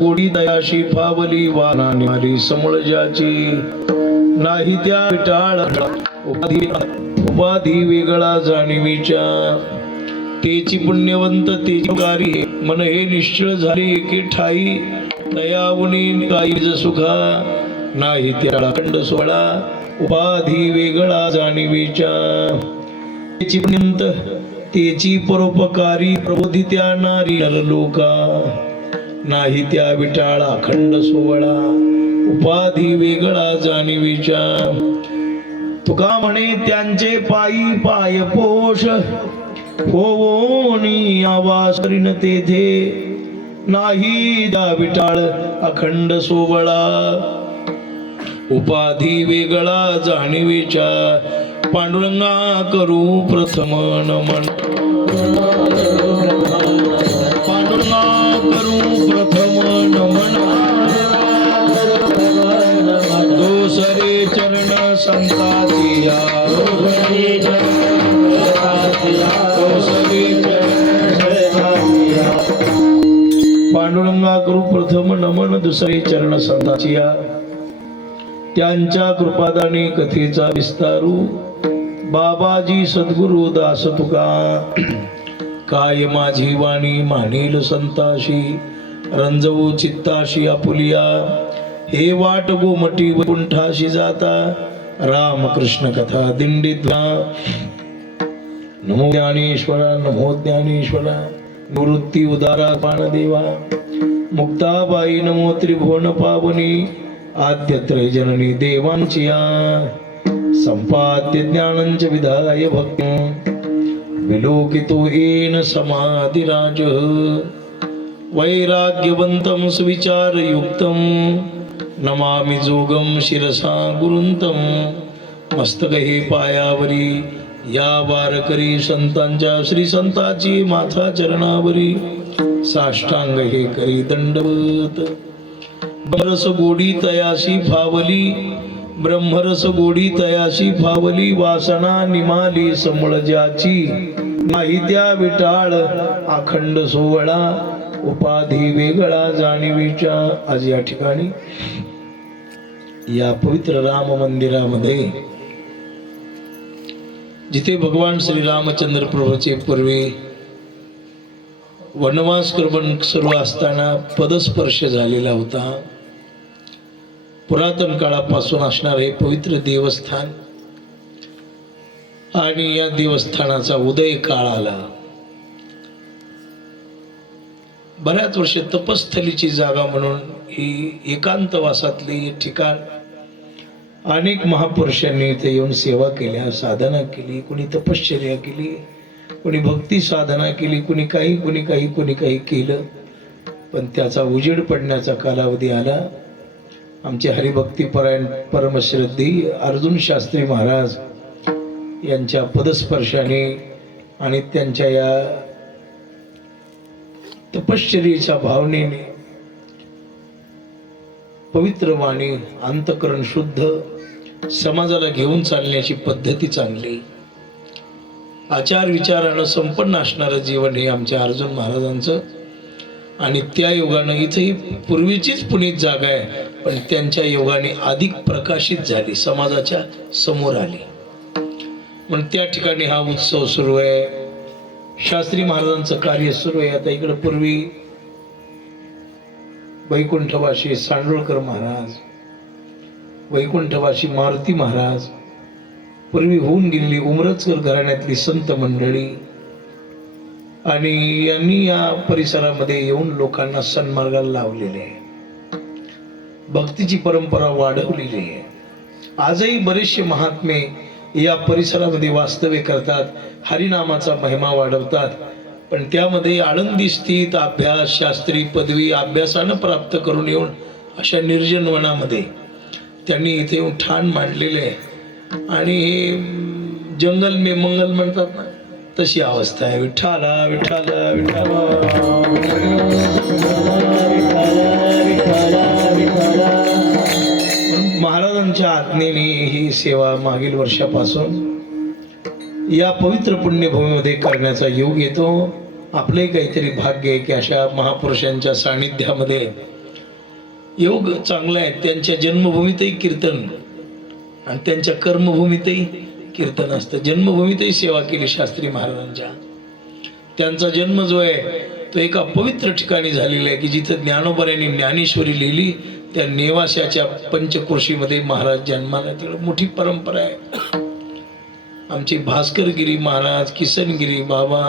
गोडी दयाशी फावली वाना निमाली समळजाची नाही त्या विटाळ उपाधी वेगळा जाणीवीच्या तेची पुण्यवंत तेची गारी मन हे निश्चळ झाले की ठाई दयावनी काईज सुखा नाही त्या अखंड सोळा उपाधी वेगळा जाणीवीच्या तेची पुण्यवंत तेची परोपकारी प्रबोधित्या नारी नरलोका नाही त्या विटाळ अखंड सोहळा उपाधी वेगळा जाणीवीच्या तुका म्हणे त्यांचे पायी पाय पोष होवोनी आवास करीन तेथे नाही त्या विटाळ अखंड सोहळा उपाधी वेगळा जाणीवीच्या पांडुरंगा करू प्रथम नमन पांडुरंगा करू प्रथम नमन दोसरे चरण संतातिया दोसरे पांडुरंगा करू प्रथम नमन दुसरे चरण संताचिया त्यांच्या कृपादानी कथेचा विस्तारू बाबाजी सद्गुरु दास तुका काय माझी वाणी मानील संताशी रंजवू चित्ताशी आपुलिया हे वाट गोमटी वैकुंठाशी जाता रामकृष्ण कथा दिंडीत नमो ज्ञानेश्वरा नमो ज्ञानेश्वरा निवृत्ती उदारा पाणदेवा मुक्ताबाई नमो त्रिभुवन पावनी आद्य त्रयजननी देवांची संपाद्य ज्ञानंच विधाय भक्ती विलोकितो येन समाधिराज वैराग्यवंतं सुविचारयुक्तं नमामि जोगं शिरसा गुरुंतं मस्तक हे पायावरी या वारकरी संतांच्या श्री संताची माथा चरणावरी साष्टांग हे करी दंडवत ब्रह्मरस गोडी तयाशी फावली ब्रह्मरस गोडी तयाशी फावली वासना निमाली समळजाची नाही त्या विटाळ अखंड सोहळा उपाधी वेगळा जाणीवीच्या आज या ठिकाणी या पवित्र राम मंदिरामध्ये जिथे भगवान श्री रामचंद्र प्रभूचे पूर्वी वनवास क्रमण सुरू असताना पदस्पर्श झालेला होता पुरातन काळापासून असणारे हे पवित्र देवस्थान आणि या देवस्थानाचा उदय काळ आला बऱ्याच वर्षे तपस्थलीची जागा म्हणून ही एकांतवासातली ठिकाण अनेक महापुरुषांनी इथे येऊन सेवा केल्या साधना केली कोणी तपश्चर्या केली कोणी भक्ती साधना केली कोणी काही केलं पण त्याचा उजेड पडण्याचा कालावधी आला आमचे हरिभक्तीपरायण परमश्रद्धी अर्जुन शास्त्री महाराज यांच्या पदस्पर्शाने आणि त्यांच्या या तपश्चर्येच्या भावनेने पवित्र वाणी अंतकरण शुद्ध समाजाला घेऊन चालण्याची पद्धती चांगली आचार विचारानं संपन्न असणारं जीवन हे आमच्या अर्जुन महाराजांचं आणि त्या योगानं इथेही पूर्वीचीच पुनीत जागा आहे पण त्यांच्या योगाने अधिक प्रकाशित झाली समाजाच्या समोर आली म्हणून त्या ठिकाणी हा उत्सव सुरू आहे शास्त्री महाराजांचं कार्य सुरू आहे आता इकडे पूर्वी वैकुंठवासी सांडोळकर महाराज वैकुंठवासी मारुती महाराज पूर्वी होऊन गेलेली उमरचकर घराण्यातली संत मंडळी आणि यांनी या परिसरामध्ये येऊन लोकांना सन्मार्गाला लावलेले आहे भक्तीची परंपरा वाढवलेली आहे आजही बरेचसे महात्मे या परिसरामध्ये वास्तव्य करतात हरिनामाचा महिमा वाढवतात पण त्यामध्ये आळंदी स्थित अभ्यास शास्त्री पदवी अभ्यासानं प्राप्त करून येऊन अशा निर्जन वनामध्ये त्यांनी इथे येऊन ठाण मांडलेले आहे आणि हे जंगल में मंगल म्हणतात ना तशी अवस्था आहे विठ्ठला विठ्ठला विठ्ठला महाराजांच्या आज्ञेने ही सेवा मागील वर्षापासून या पवित्र पुण्यभूमीमध्ये करण्याचा योग येतो आपले काहीतरी भाग्य आहे की अशा महापुरुषांच्या सानिध्यामध्ये योग चांगला आहे. त्यांच्या जन्मभूमीतही कीर्तन आणि त्यांच्या कर्मभूमीतही कीर्तन असतं. जन्मभूमीतही सेवा केली शास्त्री महाराजांच्या. त्यांचा जन्म जो आहे तो एका पवित्र ठिकाणी झालेला आहे की जिथं ज्ञानोबांनी ज्ञानेश्वरी लिहिली त्या नेवाशाच्या पंचक्रोशीमध्ये महाराज जन्माला. तिकडे मोठी परंपरा आहे. आमचे भास्करगिरी महाराज, किसनगिरी बाबा,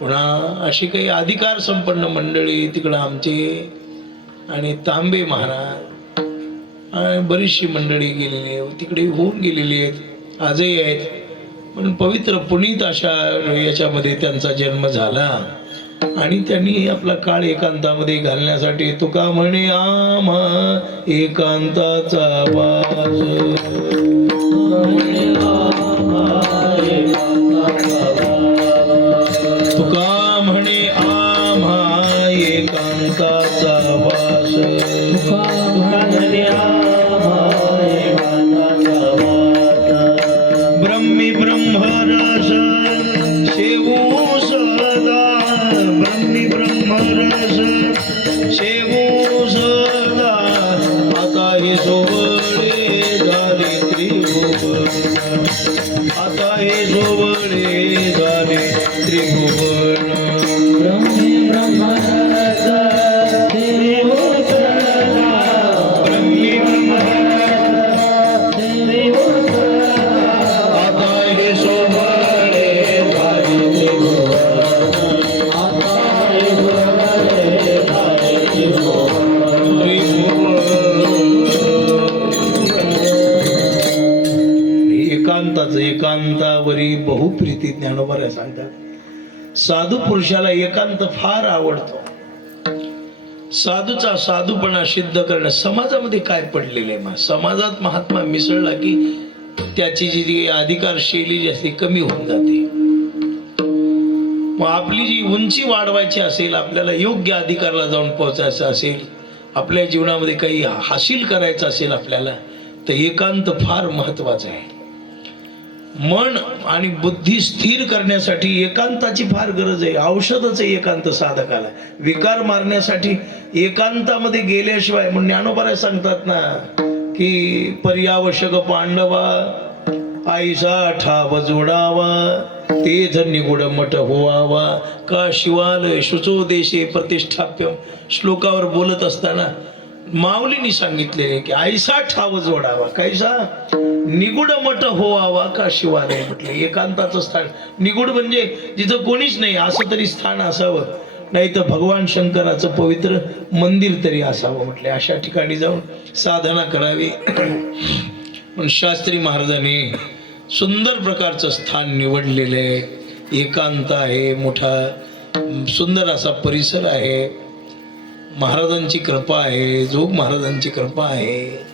पुन्हा अशी काही अधिकार संपन्न मंडळी तिकडं आमचे, आणि तांबे महाराज आणि बरीचशी मंडळी गेलेली आहे तिकडे, होऊन गेलेली आहेत, आजही आहेत. पण पवित्र पुनीत अशा याच्यामध्ये त्यांचा जन्म झाला आणि त्यांनी आपला काळ एकांतामध्ये घालण्यासाठी तुका म्हणे आम्हा एकांताचा वास, तुका म्हणे आम्हा एकांताचा वास, ब्रह्मी ब्रह्मरस शेवू सदा, ब्रह्मी ब्रह्मरस शेवू सदा, आता हे सोवळे झाले त्रिभुवन, आता हे सोवळे झाले त्रिभुवन. ब्रह्मी ब्रह्मरस शेवू सदा, ब्रह्मी ब्रह्मरस शेवू सदा, आता हे सोवळे झाले त्रिभुवन, आता हे सोवळे झाले त्रिभुवन. एकांताचं, एकांतावरी बहुप्रीती ज्ञानोबा सांगतात. साधू पुरुषाला एकांत फार आवडतो. साधूचा साधूपणा सिद्ध करणं. समाजामध्ये काय पडलेलं आहे, समाजात महात्मा मिसळला की त्याची जी अधिकार शैली जी असते कमी होऊन जाते. मग आपली जी उंची वाढवायची असेल, आपल्याला योग्य अधिकाराला जाऊन पोहोचायचं असेल, आपल्या जीवनामध्ये काही हासिल करायचं असेल आपल्याला, तर एकांत फार महत्वाचं आहे. मन आणि बुद्धी स्थिर करण्यासाठी एकांताची फार गरज आहे. औषधच आहे एकांत साधकाला. विकार मारण्यासाठी एकांतामध्ये गेल्याशिवाय, म्हणून ज्ञानोबा सांगतात ना की पर्यावश्यक पांडवा आईसा ठाव जोडावा, तेज निगुड मठ होवावा, का शिवालय शुचो देशे प्रतिष्ठाप्यम. श्लोकावर बोलत असताना माऊलींनी सांगितले की आईसा ठाव जोडावा, कैसा निगुड मठ होवावा, का शिवालय. म्हटले एकांताचं स्थान. निगुड म्हणजे जिथं कोणीच नाही असं तरी स्थान असावं, नाही तर भगवान शंकराचं पवित्र मंदिर तरी असावं. म्हटले अशा ठिकाणी जाऊन साधना करावी. पण शास्त्री महाराजांनी सुंदर प्रकारचं स्थान निवडलेलं आहे. एकांत आहे, मोठा सुंदर असा परिसर आहे. महाराजांची कृपा आहे, जोग महाराजांची कृपा आहे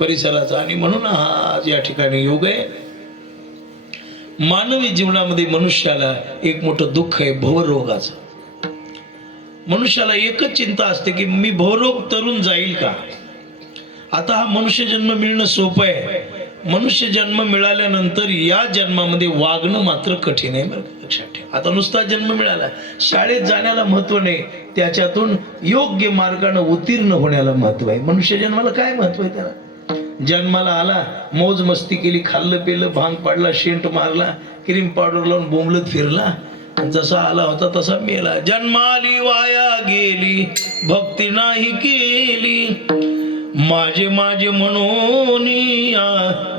परिसराचा. आणि म्हणून हा आज या ठिकाणी योग आहे. मानवी जीवनामध्ये मनुष्याला एक मोठं दुःख आहे भवरोगाचं. मनुष्याला एकच चिंता असते की मी भवरोग तरुण जाईल का. आता हा मनुष्य जन्म मिळणं सोपं आहे. मनुष्य जन्म मिळाल्यानंतर या जन्मामध्ये वागणं मात्र कठीण आहे. बरं लक्षात ठेवा. आता नुसता जन्म मिळाला, शाळेत जाण्याला महत्व नाही, त्याच्यातून योग्य मार्गाने उत्तीर्ण होण्याला महत्व आहे. मनुष्य जन्माला काय महत्व आहे त्याला. जन्माला आला, मौज मस्ती केली, खाल्लं पिलं, भांग पाडला, शेंट मारला, क्रीम पावडर लावून बोंबलत फिरला, जसा आला होता तसा मेला. जन्माली वाया गेली, भक्ती नाही केली, माझे माझे म्हणून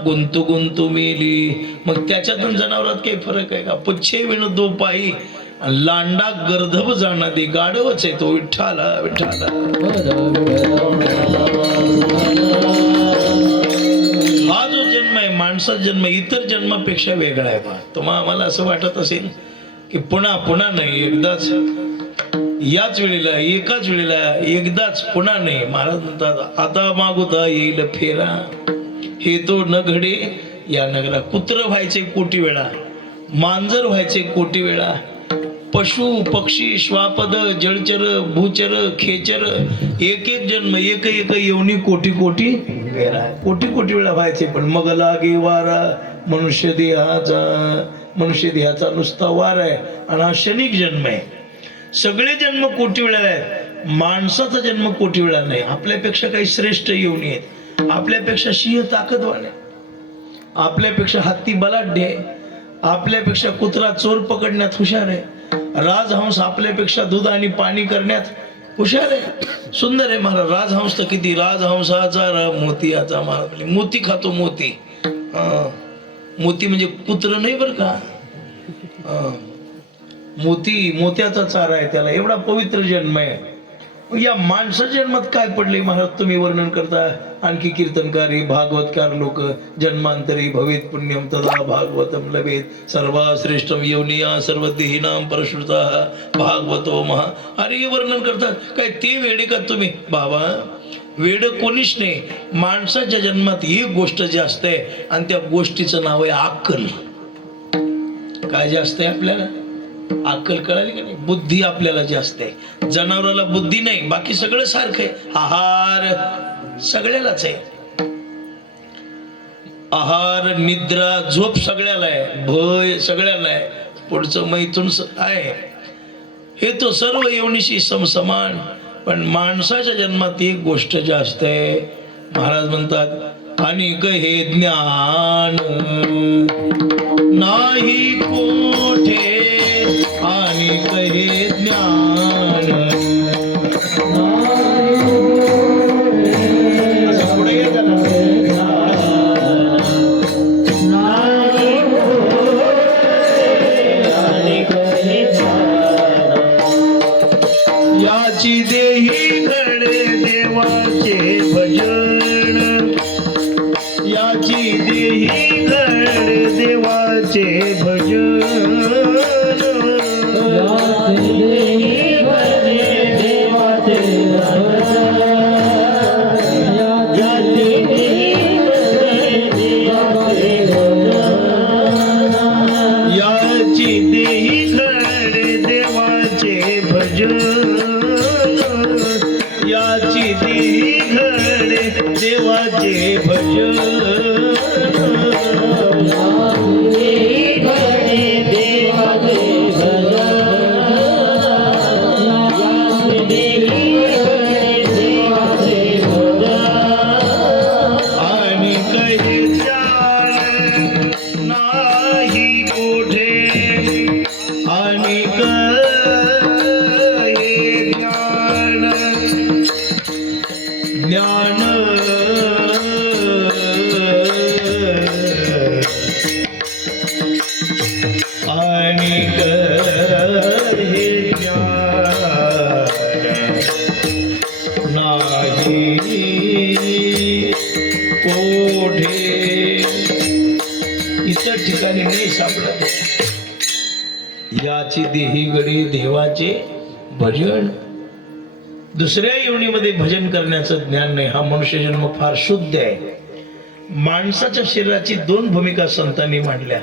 गुंतू गुंतू मेली. मग त्याच्यातून जनावरात काही फरक आहे का. पुच्छे विण दो पायी, लांडा गर्धब जाणा दे, गाढवच आहे तो विठ्ठला विठ्ठला. हा जो जन्म आहे माणसाचा जन्म इतर जन्मापेक्षा वेगळा आहे. तुम्हाला आम्हाला असं वाटत असेल की पुन्हा पुन्हा नाही, एकदाच याच वेळेला एकाच वेळेला एकदाच पुन्हा नाही. महाराज म्हणतात आता मागुता येईल फेरा, हे तो न घडे या नगरा. कुत्र व्हायचे कोटी वेळा, मांजर व्हायचे कोटी वेळा, पशु पक्षी श्वापद जळचर भूचर खेचर एक एक जन्म एक एक येवनी कोटी कोटी वेळा, कोटी कोटी वेळा व्हायचे. पण मग लागे वारा मनुष्य देहाचा नुसता वार आहे. आणि हा क्षणिक जन्म आहे. सगळे जन्म कोटी वेळा आहेत, माणसाचा जन्म कोटी वेळा नाही. आपल्यापेक्षा काही श्रेष्ठ येऊन आहेत, आपल्यापेक्षा सिंह ताकदवान आहे, आपल्यापेक्षा हत्ती बलाढ्य आहे, आपल्यापेक्षा कुत्रा चोर पकडण्यात हुशार आहे, राजहंस आपल्यापेक्षा दूध आणि पाणी करण्यात हुशार आहे. सुंदर आहे महाराज. राजहंस तर किती, राजहंसाचा मोतियाचा महाराज मोती खातो. मोती मोती म्हणजे कुत्र नाही बरं का. मोती मोत्याचा चारा आहे त्याला. एवढा पवित्र जन्म आहे. या माणसाच्या जन्मात काय पडले महाराज तुम्ही वर्णन करता. आणखी कीर्तनकारी भागवतकार लोक जन्मांतरी भवेत पुण्यम तदा भागवतम लभेत सर्वश्रेष्ठम योनिया सर्वदेहिनाम परश्रुता भागवतो महा. अरे हे वर्णन करतात काय ते वेडे का तुम्ही. बाबा वेड कोणीच नाही. माणसाच्या जन्मात एक गोष्ट जास्त आहे आणि त्या गोष्टीचं नाव आहे अक्कल. काय जास्त आहे आपल्याला. अक्कल कळाली का नाही. बुद्धी आपल्याला जास्त आहे. जनावराला बुद्धी नाही, बाकी सगळं सारखं आहे. आहार सगळ्यालाच आहे. आहार निद्रा झोप सगळ्याला आहे. भय सगळ्याला आहे. पुढचं मैथून आहे. हे तो सर्व योनीशी समसमान. पण माणसाच्या जन्मात एक गोष्ट जास्त आहे. महाराज म्हणतात अनेक हे ज्ञान नाही कोठे. अनेक हे ज्ञान पुढे येतं याची देही घडे देवाचे भजन. याची देही घडे देवाचे भजन. इतर ठिकाणी नाही सापडत. याची देही गडी देवाचे भजन. दुसऱ्या योनीमध्ये भजन करण्याचं ज्ञान नाही. हा मनुष्य जन्म फार शुद्ध आहे. माणसाच्या शरीराची दोन भूमिका संतांनी मांडल्या.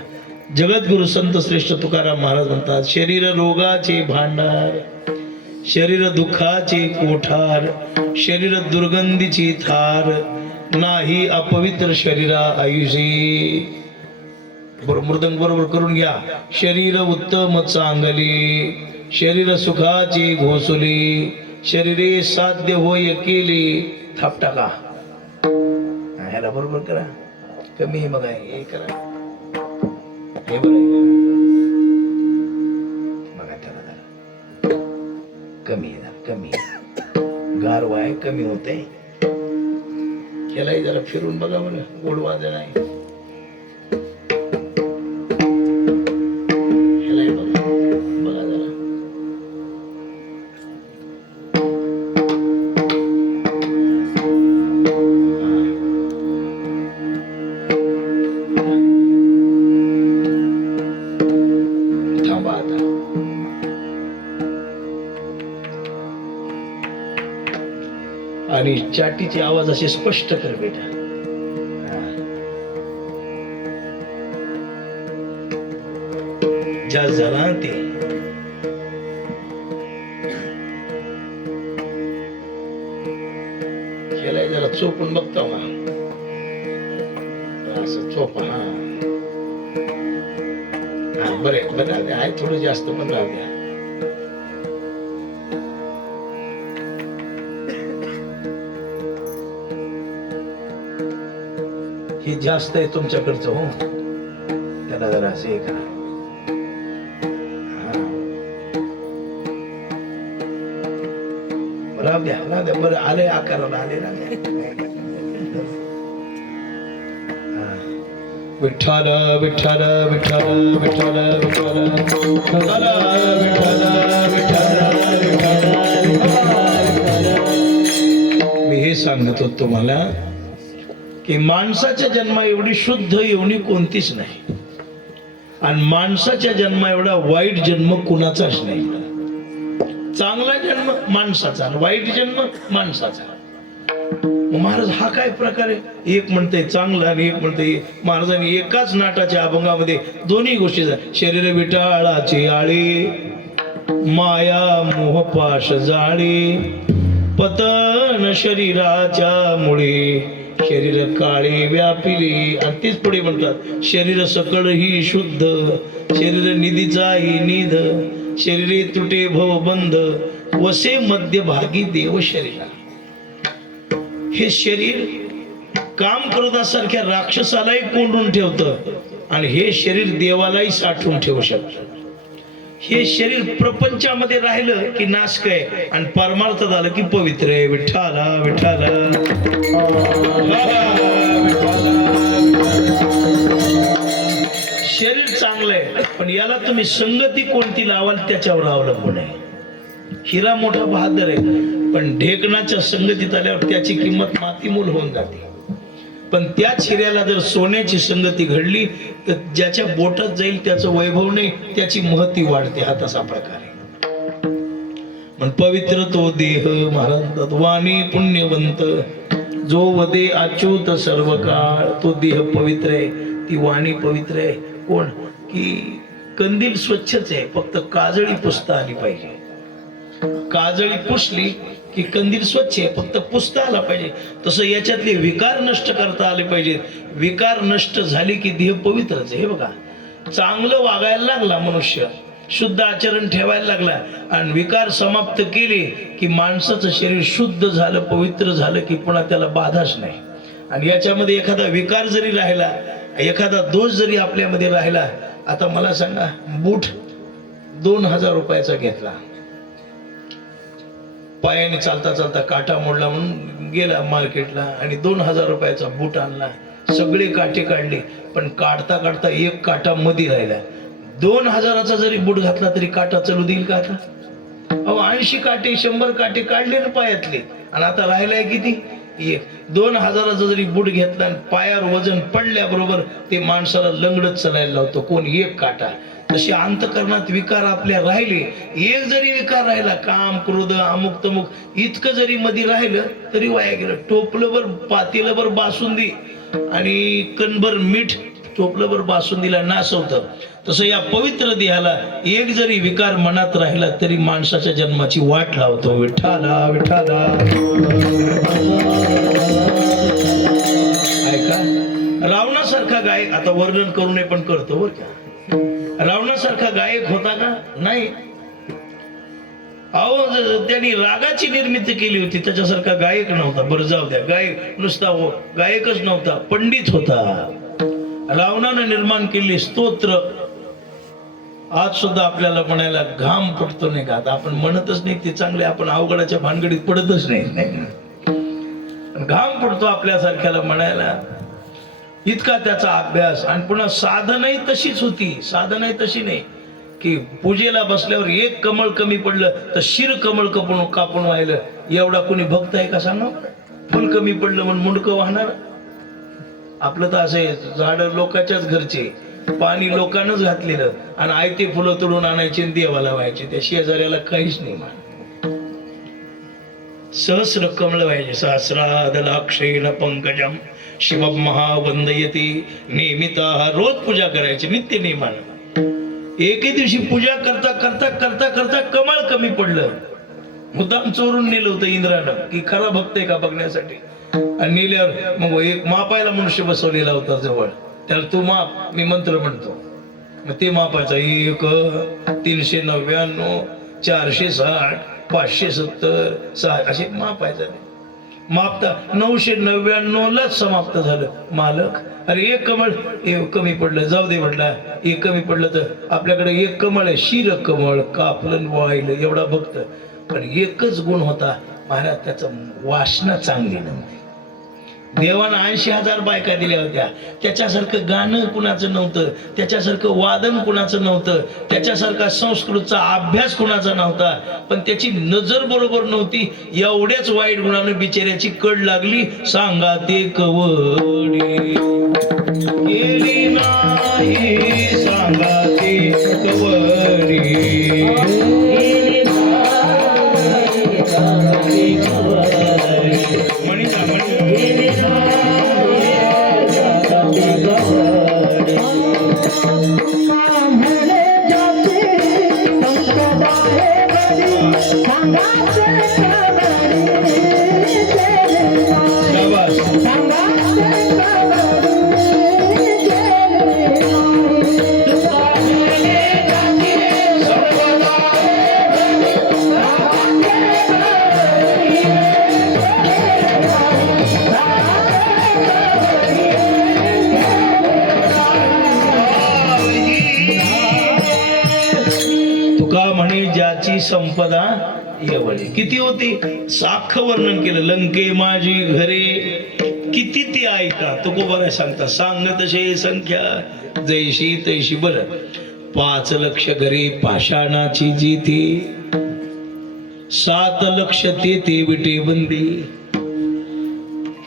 जगद्गुरु संत श्रेष्ठ तुकाराम महाराज म्हणतात शरीर रोगाचे भांडार, शरीर दुःखाचे कोठार, शरीर दुर्गंधीची थार, नाही अपवित्र शरीरा आयुषी. मृदंग बरोबर करून घ्या. शरीर उत्तम चांगली, शरीर सुखाची घोसली, शरीरे साध्य होय केली. थाप टाका. ह्याला बरोबर करा. कमी हे बघा, हे करा, हे बघा, बघा त्याला जरा कमी आहे, जरा कमी गारवा आहे, कमी होते. यालाही जरा फिरून बघा बरं. गोड वाजन आहे. आणि चाटीचे आवाज असे स्पष्ट कर बेटा. जास्त झाला ते. केलाय जरा चोपून बघता का. असं चोपा. हा बरे बरं आहे. थोडं जास्त पण राहू द्या. हे जास्त आहे तुमच्याकडचं हो, त्याला जरा असं हे करा. राहू द्या बरं, आले आकाराला आले ना. विठ्ठल विठ्ठल विठ्ठल विठ्ठल विठ्ठल विठ्ठल विठ्ठल. मी हे सांगत होतो तुम्हाला की माणसाच्या जन्मा एवढी शुद्ध एवढी कोणतीच नाही, आणि माणसाच्या जन्मा एवढा वाईट जन्म कुणाचाच नाही. चांगला जन्म माणसाचा, वाईट जन्म माणसाचा. महाराज हा काय प्रकार आहे? एक म्हणते चांगला आणि एक म्हणते. महाराजांनी एकाच नाटाच्या अभंगामध्ये दोन्ही गोष्टी, शरीर विटाळाचे आळे, माया मोहपाश जाळे, पतन शरीराच्या मुळे, शरीर काळे व्यापिले. आणि तीच पुढे म्हणतात, शरीर सकळ ही शुद्ध, शरीर निधीचाही निध, शरीरे तुटे भवबंध, वसे मध्यभागी देव शरीरा. हे शरीर काम करण्यासारख्या राक्षसालाही कोंडून ठेवतं आणि हे शरीर देवालाही साठवून ठेवू शकतं. हे शरीर प्रपंचामध्ये राहिलं की नाशक आहे आणि परमार्थ झालं की पवित्र आहे. विठ्ठला विठ्ठला. शरीर चांगलं आहे पण याला तुम्ही संगती कोणती लावाल त्याच्यावर अवलंबून आहे. हिरा मोठा बहादर आहे पण ढेकणाच्या संगतीत आल्यावर त्याची किंमत मातीमूल होऊन जाते. पण त्याच हिऱ्याला जर सोन्याची संगती घडली तर ज्याच्या बोटात जाईल त्याचं वैभव नाही, त्याची महती वाढते. हा तसा प्रकार आहे. पण पवित्र तो देह, महाराज वाणी पुण्यवंत, जो वदे अच्युत सर्व काळ. तो देह पवित्र आहे, ती वाणी पवित्र आहे. कोण की कंदील स्वच्छच आहे, फक्त काजळी पुसता आली पाहिजे. काजळी पुसली की कंदील स्वच्छ आहे, फक्त पुसता आला पाहिजे. तसं याच्यातले विकार नष्ट करता आले पाहिजेत. विकार नष्ट झाले की देह पवित्रच आहे. हे बघा, चांगलं वागायला लागला मनुष्य, शुद्ध आचरण ठेवायला लागला आणि विकार समाप्त केले की माणसाचं शरीर शुद्ध झालं, पवित्र झालं की पुन्हा त्याला बाधाच नाही. आणि याच्यामध्ये एखादा विकार जरी राहिला, एखादा दोष जरी आपल्यामध्ये राहिला, आता मला सांगा, बूट 2000 रुपयाचा घेतला, पायाने चालता चालता काटा मोडला म्हणून गेला मार्केटला आणि 2000 रुपयाचा बूट आणला. सगळे काटे काढले पण काढता काढता एक काटा मध्ये राहिला. 2000चा जरी बूट घातला तरी काटा चालू देईल का? आता अहो 80 काटे 100 काटे काढले ना पायातले, आणि आता राहिलाय किती? एक. 2000चा जरी बूट घेतला आणि पायावर वजन पडल्याबरोबर ते माणसाला लंगडत चालायला लावतो कोण? एक काटा. तसे अंतकरणात विकार आपल्या राहिले, एक जरी विकार राहिला, काम क्रोध अमुक तमुक इतकं जरी मध्ये राहिलं तरी वाया गेलं. टोपलंभर पातेलभर बासुंदी आणि कणभर मीठ टोपलंभर बासुंदीला नासवतं. तसं या पवित्र देहाला एक जरी विकार मनात राहिला तरी माणसाच्या जन्माची वाट लावतो. विठ्ठला विठ्ठला. ऐका, रावणासारखा गायक, आता वर्णन करू नये पण करतो बरं का, रावणासारखा गायक होता का? नाही. अहो त्यांनी रागाची निर्मिती केली होती, त्याच्यासारखा गायक नव्हता. बरं जाऊ द्या, गायक नुसता हो गायकच नव्हता, पंडित होता. रावणानं निर्माण केली स्तोत्र. आज सुद्धा आपल्याला म्हणायला घाम पडतो नाही का? आपण म्हणतच नाही ते चांगले, आपण अवघडाच्या भानगडीत पडतच नाही. घाम पडतो आपल्यासारख्याला म्हणायला. इतका त्याचा अभ्यास. आणि पुन्हा साधनाही तशीच होती. साधनाही तशी नाही की पूजेला बसल्यावर एक कमळ कमी पडलं तर शिर कमळ कापून व्हायलं. एवढा कोणी भक्त आहे का सांगा? फुल कमी पडलं म्हणून मुंडकं वाहणार? आपलं तर असे झाड लोकांच्याच घरचे, पाणी लोकांनाच घातलेलं आणि आयते फुलं तोडून आणायचे देवाला व्हायचे. त्या शेजाऱ्याला काहीच नाही. सहस्र कमळ व्हायचे. सहस्रादलाक्षेण पंकजम शिवम महावंदयती नियमिता. रोज पूजा करायची नित्य नियमानं. एके दिवशी पूजा करता करता करता करता कमळ कमी पडलं. मुद्दाम चोरून नेलं होतं इंद्रानं की खरा भक्त आहे का बघण्यासाठी. आणि नेल्यावर मग एक मापायला मनुष्य बसवलेला होता जवळ. त्याला तू माप, मी मंत्र म्हणतो. मग ते मापायचा 1 399 460 570 6 असे मापायचं. मापता 999ला समाप्त झालं. मालक अरे एक कमळ कमी पडलं, जाऊ दे म्हटलं. एक कमी पडलं तर आपल्याकडे एक कमळ आहे, शिर कमळ कापलं वाहिलं एवढा भक्त. पण एकच गुण होता महाराज, त्याचं वासना चांगली नव्हती. देवानं 80,000 बायका दिल्या होत्या, त्याच्यासारखं गाणं कुणाचं नव्हतं, त्याच्यासारखं वादन कुणाचं नव्हतं, त्याच्यासारखा संस्कृतचा अभ्यास कुणाचा नव्हता. पण त्याची नजर बरोबर नव्हती. एवढ्याच वाईट गुणानं बिचाऱ्याची कड लागली. सांगा ते कवडी गेली नाही, सांगा ते कवडी संपदा एवढी. किती होती साख वर्णन केलं. लंके माझी घरे किती ती ऐका तुकोबा सांगता. सांग तसे संख्या जैशी तैशी. बर 5 लक्ष घरे पाषाणाची जिथे, 7 लक्ष ते विटे बंदी.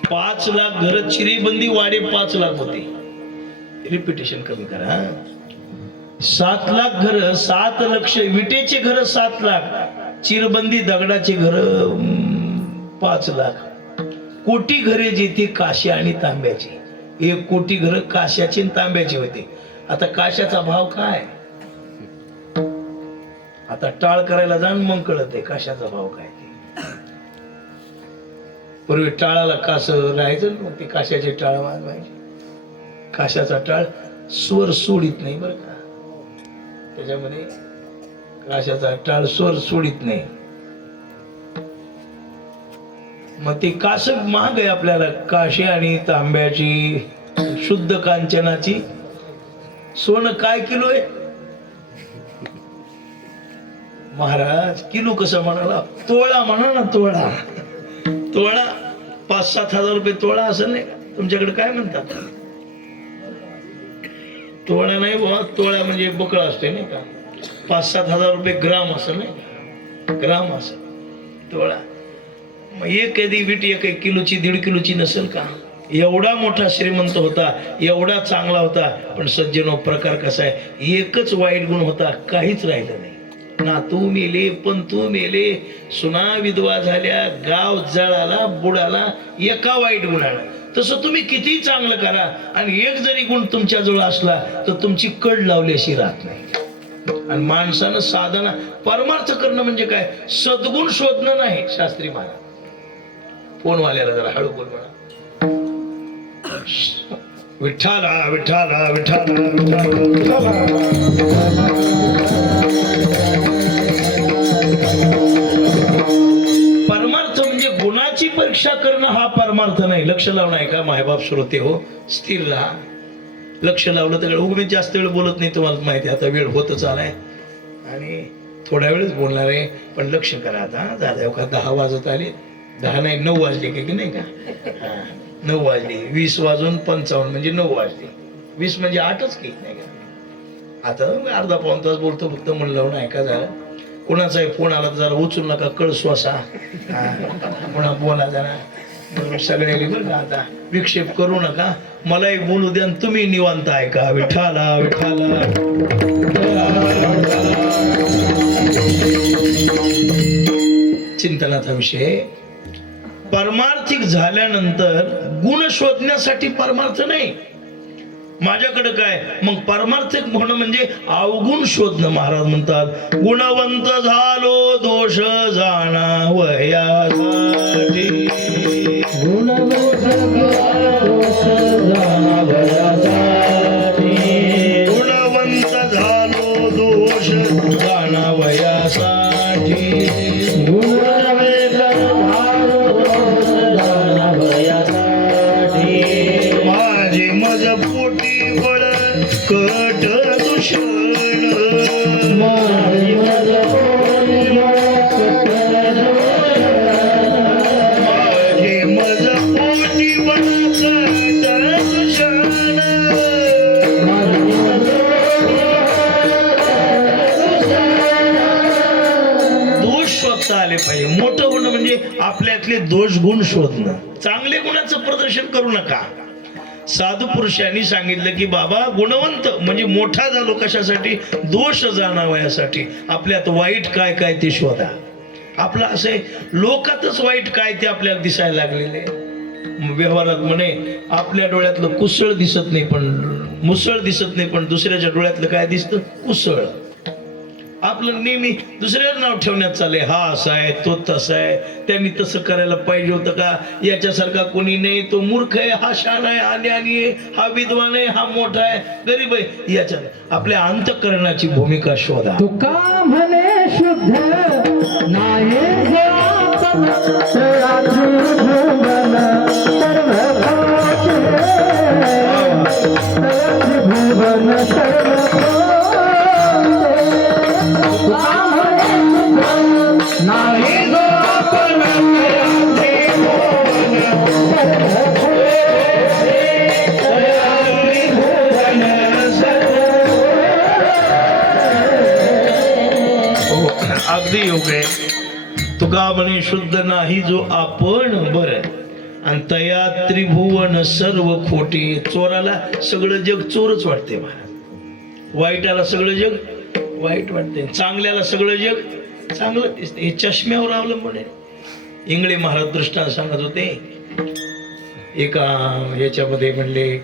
5 लाख घर चिरीबंदी वाडे 5 लाख होते. रिपिटेशन कमी करा. 7 लाख घर, 7 लक्ष विटेचे घर 7 लाख, चिरबंदी दगडाचे घर 5 लाख. कोटी घरे जिथे काश्या आणि तांब्याची. 1 कोटी घर काश्याची आणि तांब्याची होते. आता काश्याचा भाव काय, आता टाळ करायला जाण मग कळत आहे काश्याचा भाव काय. पूर्वी टाळाला कास राहायचं, मग ते काश्याचे टाळ वाजवायचे. काश्याचा टाळ स्वर सोडित नाही बरं का, त्याच्यामध्ये काश्याचा टाळ स्वर सोडित नाही. मग ते कास महाग आहे आपल्याला. काशी आणि तांब्याची शुद्ध कांचनाची. सोनं काय किलो आहे महाराज? किलो कसं म्हणाला, तोळा म्हणा ना. तोळा 5-7 हजार रुपये तोळा असं नाही. तुमच्याकडे काय म्हणतात? तोळा नाही बाबा, तोळा म्हणजे बकळा असते नाही का. 5-7 हजार रुपये ग्राम असं नाही, ग्राम असं तोळा. मग एक कधी विट 1 किलोची 1.5 किलोची नसेल का. एवढा मोठा श्रीमंत होता, एवढा चांगला होता. पण सज्जनो प्रकार कसा आहे, एकच वाईट गुण होता, काहीच राहिलं नाही. नातू मेले, पंतू मेले, सुना विधवा झाल्या, गाव जळाला बुडाला एका वाईट गुणाला. तसं तुम्ही किती चांगलं करा आणि एक जरी गुण तुमच्या जवळ असला तर तुमची कड लावल्याशी राहत नाही. आणि माणसानं साधना परमार्थ करणं म्हणजे काय, सद्गुण शोधणं नाही. शास्त्री महाराज फोनवाल्याला जरा हळू बोल म्हणा. विठ्ठला विठ्ठला विठ्ठला विठ्ठला. परमार्थ म्हणजे गुणाची परीक्षा करणं हा परमार्थ नाही. लक्ष लावणं आहे का मायबाप श्रोते हो, स्थिर राहा. लक्ष लावलं तर उगमी जास्त वेळ बोलत नाही, तुम्हाला माहिती. आता वेळ होतच आलाय आणि थोड्या वेळच बोलणार आहे. पण लक्ष करा आता. झालं का 10 वाजत आले. 10 नाही 9 वाजले की नाही का. 9 वाजले. 20 वाजून 55 म्हणजे 9 वाजले. 20 म्हणजे 8च की नाही का. आता अर्धा पाऊण तास बोलतो फक्त. म्हणलं नाही का झालं. कोणाचा फोन आला तर जरा उचलू नका, कळ श्वासा. पुन्हा बोला जरा सगळ्याला बरं का. आता विक्षेप करू नका. मलाही बोलू द्या, तुम्ही निवांत ऐका. विठ्ठला विठ्ठला. चिंतनाचा विषय. परमार्थिक झाल्यानंतर गुण शोधण्यासाठी परमार्थ नाही. माझ्याकडे काय मग परमार्थिक होणं म्हणजे अवगुण शोधणं. महाराज म्हणतात गुणवंत झालो दोष जाणावयासाठी. गुणवंत झालो दोष जाणावयासाठी. त्यातले दोष गुण शोधणं. चांगले गुणाचं प्रदर्शन करू नका. साधू पुरुषांनी सांगितलं की बाबा गुणवंत म्हणजे मोठा झालो कशासाठी, दोष जाणावयासाठी. आपल्यात वाईट काय काय ते शोधा. आपलं असं आहे लोकातच वाईट काय ते आपल्याला दिसायला लागलेले. व्यवहारात म्हणे आपल्या डोळ्यातलं कुसळ दिसत नाही पण मुसळ दिसत नाही, पण दुसऱ्याच्या डोळ्यातलं काय दिसतं, कुसळ. आपलं नेहमी दुसऱ्यावर नाव ठेवण्यात चाललंय. हा असा आहे, तो तसा आहे, त्यांनी तसं करायला पाहिजे होतं का, याच्यासारखा कोणी नाही, तो मूर्ख आहे, हा शहाणा आहे, अज्ञानी आहे, हा विद्वान आहे, हा मोठा आहे, गरीब आहे. याच्या आपल्या अंतःकरणाची भूमिका शोधा. तुका म्हणे शुद्ध नाही अगदी योग्य आहे. तुका म्हणे शुद्ध नाही जो आपण. बरं, आणि तया त्रिभुवन सर्व खोटी. चोराला सगळं जग चोरच वाटते महाराज, वाईटाला सगळं जग वाईट वाटते, चांगल्याला सगळं जग चांगलं दिसते. हे चष्म्यावर अवलंबून आहे. इंगळे महाराज दृष्टांत सांगत होते. एका याच्यामध्ये म्हणले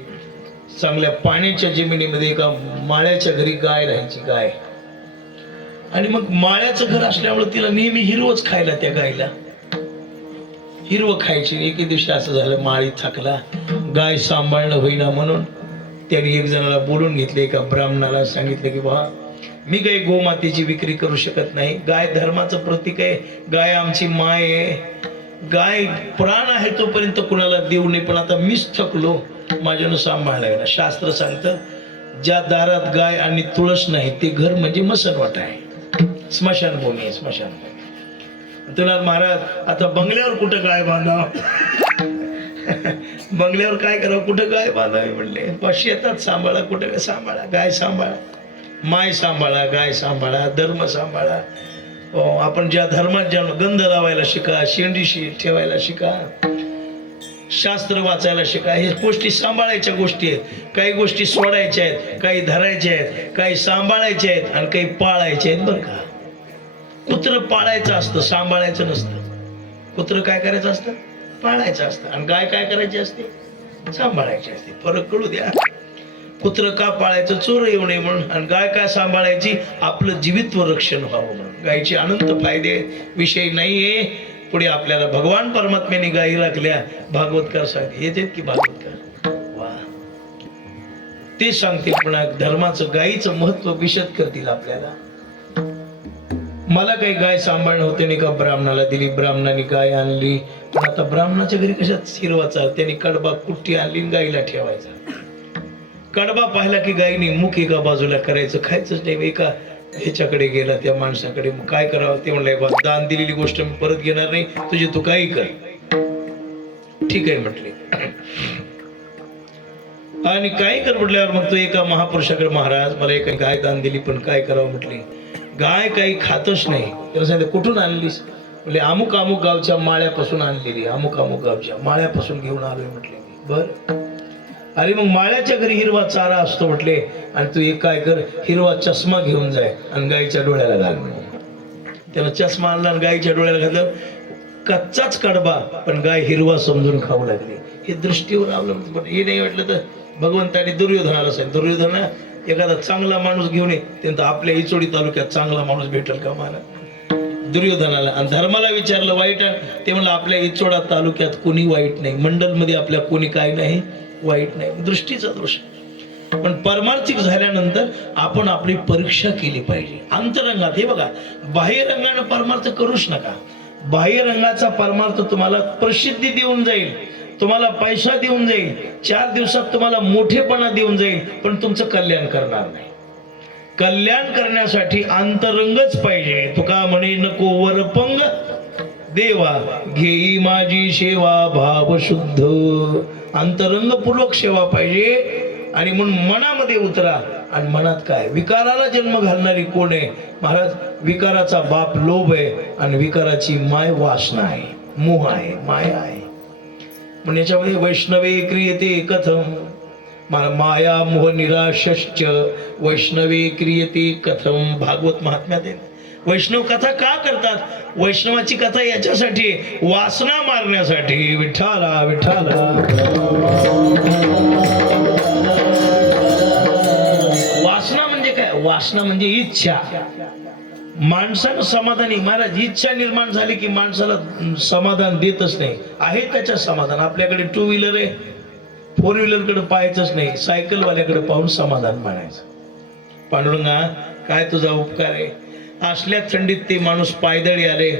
चांगल्या पाण्याच्या जमिनीमध्ये एका माळ्याच्या घरी गाय राहायची. गाय, आणि मग माळ्याचं घर असल्यामुळे तिला नेहमी हिरवच खायला, त्या गायला हिरवं खायची. एके दिवशी असं झालं, माळी थकला, गाय सांभाळणं होईना म्हणून त्याने एक जणाला बोलून घेतले. एका ब्राह्मणाला सांगितलं की बा मी काही गोमातेची विक्री करू शकत नाही, गाय धर्माचं प्रतीक आहे, गाय आमची माय आहे, गाय प्राण आहे तोपर्यंत कुणाला देऊ नये, पण आता मीच थकलो, माझ्यानं सांभाळायला लागला. शास्त्र सांगतं ज्या दारात गाय आणि तुळस नाही ते घर म्हणजे मसनवाट आहे, स्मशानभूमी आहे, स्मशानभूमी. तुला महाराज आता बंगल्यावर कुठं गाय बांधावं, बंगल्यावर काय करावं, कुठं गाय बांधावी म्हणले. शेतात सांभाळा, कुठं काय सांभाळा, गाय सांभाळा, माय सांभाळा, गाय सांभाळा, धर्म सांभाळा. आपण ज्या धर्मात ज्या गंध लावायला शिका, शेंडीशी ठेवायला शिका, शास्त्र वाचायला शिका. हे गोष्टी सांभाळायच्या गोष्टी आहेत. काही गोष्टी सोडायच्या आहेत, काही धरायच्या आहेत, काही सांभाळायच्या आहेत आणि काही पाळायच्या आहेत. बरं का, कुत्र पाळायचं असतं, सांभाळायचं नसतं. कुत्र काय करायचं असतं, पाळायचं असतं, आणि गाय काय करायची असते, सांभाळायची असते. फरक कळू द्या. कुत्र का पाळायचं, चोर येऊ नये म्हणून, आणि गाय काय सांभाळायची, आपलं जीवित्व रक्षण व्हावं म्हणून. गायचे अनंत फायदे विषय नाहीये. पुढे आपल्याला भगवान परमात्म्याने गायी राखल्या. भागवतकार सांगते, येते की भागवतकार वा ते सांगतील, पण धर्माचं गायीचं महत्व विशद करतील आपल्याला. मला काही गाय सांभाळणं होते नाही का, ब्राह्मणाला दिली, ब्राह्मणाने गाय आणली. पण आता ब्राह्मणाच्या घरी कशात हिरवाचा, त्यांनी कडबा कुट्टी आणली, गायीला ठेवायचा. कडबा पाहिला की गायीने मुख एका बाजूला करायचं, खायचंच नाही. एका ह्याच्याकडे गेला त्या माणसाकडे, मग काय करावं ते म्हणलंय, बा दान दिलेली गोष्ट मी परत घेणार नाही, तुझी तू काही कर. ठीक आहे म्हटले, आणि काय कर म्हटल्यावर मग तो एका महापुरुषाकडे, महाराज मला एक गाय दान दिली पण काय करावं म्हटली. गाय काही खातच नाही. त्याला सांगितलं कुठून आणलीस, म्हणजे अमुक अमुक गावच्या माळ्यापासून आणलेली, अमुक अमुक गावच्या माळ्यापासून घेऊन आलोय म्हटले. बर, अरे मग माळ्याच्या घरी हिरवा चारा असतो म्हटले, आणि तू एक काय कर, हिरवा चष्मा घेऊन जाय आणि गायीच्या डोळ्याला घाल. त्याला चष्मा आणला आणि गायीच्या डोळ्याला घातलं. कच्चाच कडबा पण गाय हिरवा समजून खाऊ लागली. हे दृष्टीवर अवलंबून. हे नाही वाटलं तर भगवंताने दुर्योधनाला सांगितलं, दुर्योधना एखादा चांगला माणूस घेऊन ये, त्यांचं आपल्या इचोडी तालुक्यात चांगला माणूस भेटेल का मला. दुर्योधनाला आणि धर्माला विचारलं वाईट, ते म्हणलं आपल्या इचोडा तालुक्यात कोणी वाईट नाही, मंडलमध्ये आपल्या कोणी काय नाही वाईट नाही. दृष्टीचा दोष. पण परमार्थिक झाल्यानंतर आपण आपली परीक्षा केली पाहिजे अंतरंगात. हे बघा, बाह्य रंगाने परमार्थ करूच नका. बाह्य रंगाचा परमार्थ तुम्हाला प्रसिद्धी देऊन जाईल, तुम्हाला पैसा देऊन जाईल, 4 दिवसात तुम्हाला मोठेपणा देऊन जाईल, पण तुमचं कल्याण करणार नाही. कल्याण करण्यासाठी अंतरंगच पाहिजे. तुका म्हणे नको वरपंग देवा, घेई माझी सेवा भाव शुद्ध. अंतरंगपूर्वक सेवा पाहिजे. आणि म्हणून मनामध्ये उतरा. आणि मनात काय, विकाराला जन्म घालणारी कोण आहे महाराज, विकाराचा बाप लोभ आहे आणि विकाराची माय वासना आहे. मोह आहे, माया आहे. पण याच्यामध्ये वैष्णवे क्रियते कथम, माया मोह निराशश्च वैष्णवे क्रियते कथम. भागवत महात्म्यात आहे. वैष्णव कथा का करतात? वैष्णवाची कथा याच्यासाठी, वासना मारण्यासाठी. विठ्ठला विठ्ठला. वासना म्हणजे काय? वासना म्हणजे इच्छा. माणसानं समाधानी, महाराज इच्छा निर्माण झाली की माणसाला समाधान देतच नाही. आहे त्याच्या समाधान. आपल्याकडे टू व्हीलर आहे, फोर व्हीलर कडे पाहायचंच नाही, सायकलवाल्याकडे पाहून समाधान मानायचं. पांडुरंगा काय तुझा उपकार आहे. असल्या थंडीत ते माणूस पायदळी आले,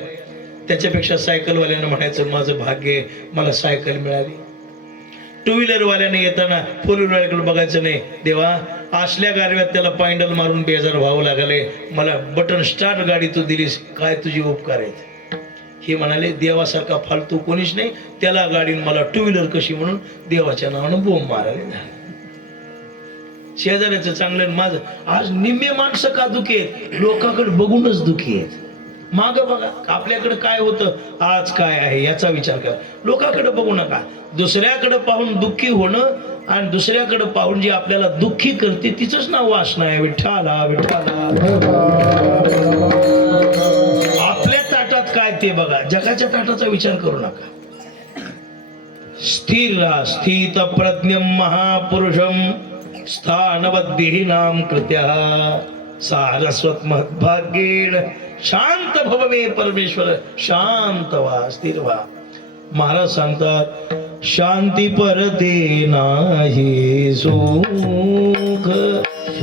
त्याच्यापेक्षा सायकलवाल्यानं म्हणायचं माझं भाग्य आहे, मला सायकल मिळाली. टू व्हीलर वाल्याने येताना फोर व्हीलरकडे बघायचं नाही, देवा असल्या गारव्यात त्याला पायंडल मारून बेजार व्हावं लागले, मला बटन स्टार्ट गाडी तू दिलीस, काय तुझे उपकार आहेत. हे म्हणाले देवासारखा फालतू कोणीच नाही, त्याला गाडीन मला टू व्हीलर कशी, म्हणून देवाच्या नावानं बोंब मारायला. शेजाऱ्याचं चांगलं माझं. आज निम्मे माणसं का दुखी आहेत? लोकांकडे बघूनच दुखी आहेत. माग बघा आपल्याकडे काय होतं, आज काय आहे याचा विचार करा. लोकांकडे बघू नका. दुसऱ्याकडे पाहून दुःखी होणं आणि दुसऱ्याकडे पाहून जी आपल्याला दुःखी करते तिचंच नाव वासना आहे. विठ्ठला विठ्ठला. आपल्या ताटात काय ते बघा, जगाच्या ताटाचा विचार करू नका. स्थिर स्थित प्रज्ञम महापुरुषम स्थानबद्धीनाम कृत्या सारस्वत महद्भाग्येन शांत भव मे परमेश्वर. शांत व्हा, स्थिर व्हा. महाराज सांगतात शांती परते नाही सुख,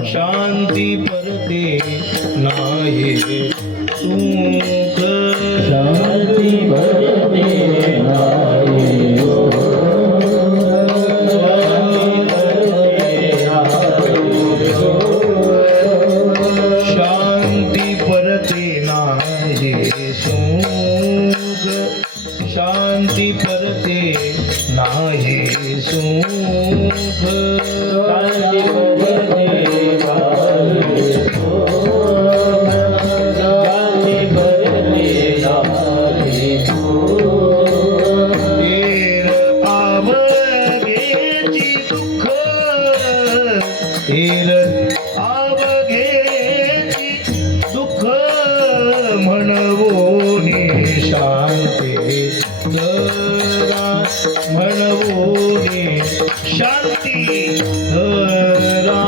शांती परते नाही सुख, शांती परते नाही सुख. शांती परते नाही सुख, शांती परते नाही सुख, शांती परते नाही सुख, शांती परते नाही सुख. तेर आवघेची दुःख, तेर आवघेची दुःख म्हणवोनी शांती धरा, म्हणवोनी शांती धरा.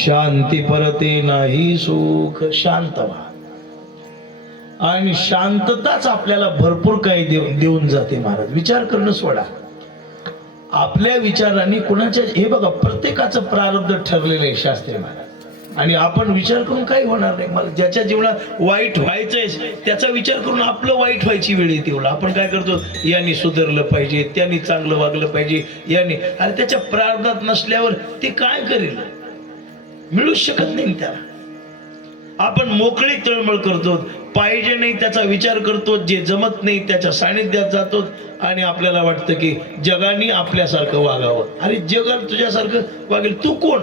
शांती परते नाही सुख. शांत व्हा. आणि शांतताच आपल्याला भरपूर काही देऊन जाते. महाराज विचार करणं सोडा. आपल्या विचारांनी कुणाच्या, हे बघा प्रत्येकाचं प्रारब्ध ठरलेलं आहे शास्त्री महाराज, आणि आपण विचार करून काही होणार नाही. मला ज्याच्या जीवनात वाईट व्हायचंय त्याचा विचार करून आपलं वाईट व्हायची वेळ येते. आपण काय करतो, यांनी सुधारलं पाहिजे, त्यांनी चांगलं वागलं पाहिजे, यांनी, आणि त्याच्या प्रारब्धात नसल्यावर ते काय करेल, मिळूच शकत नाही त्याला. आपण मोकळी तळमळ करतो, पाहिजे नाही त्याचा विचार करतो, जे जमत नाही त्याच्या सानिध्यात जातो, आणि आपल्याला वाटतं की जगाने आपल्यासारखं वागावं. अरे जग तुझ्यासारखं वागेल, तू कोण?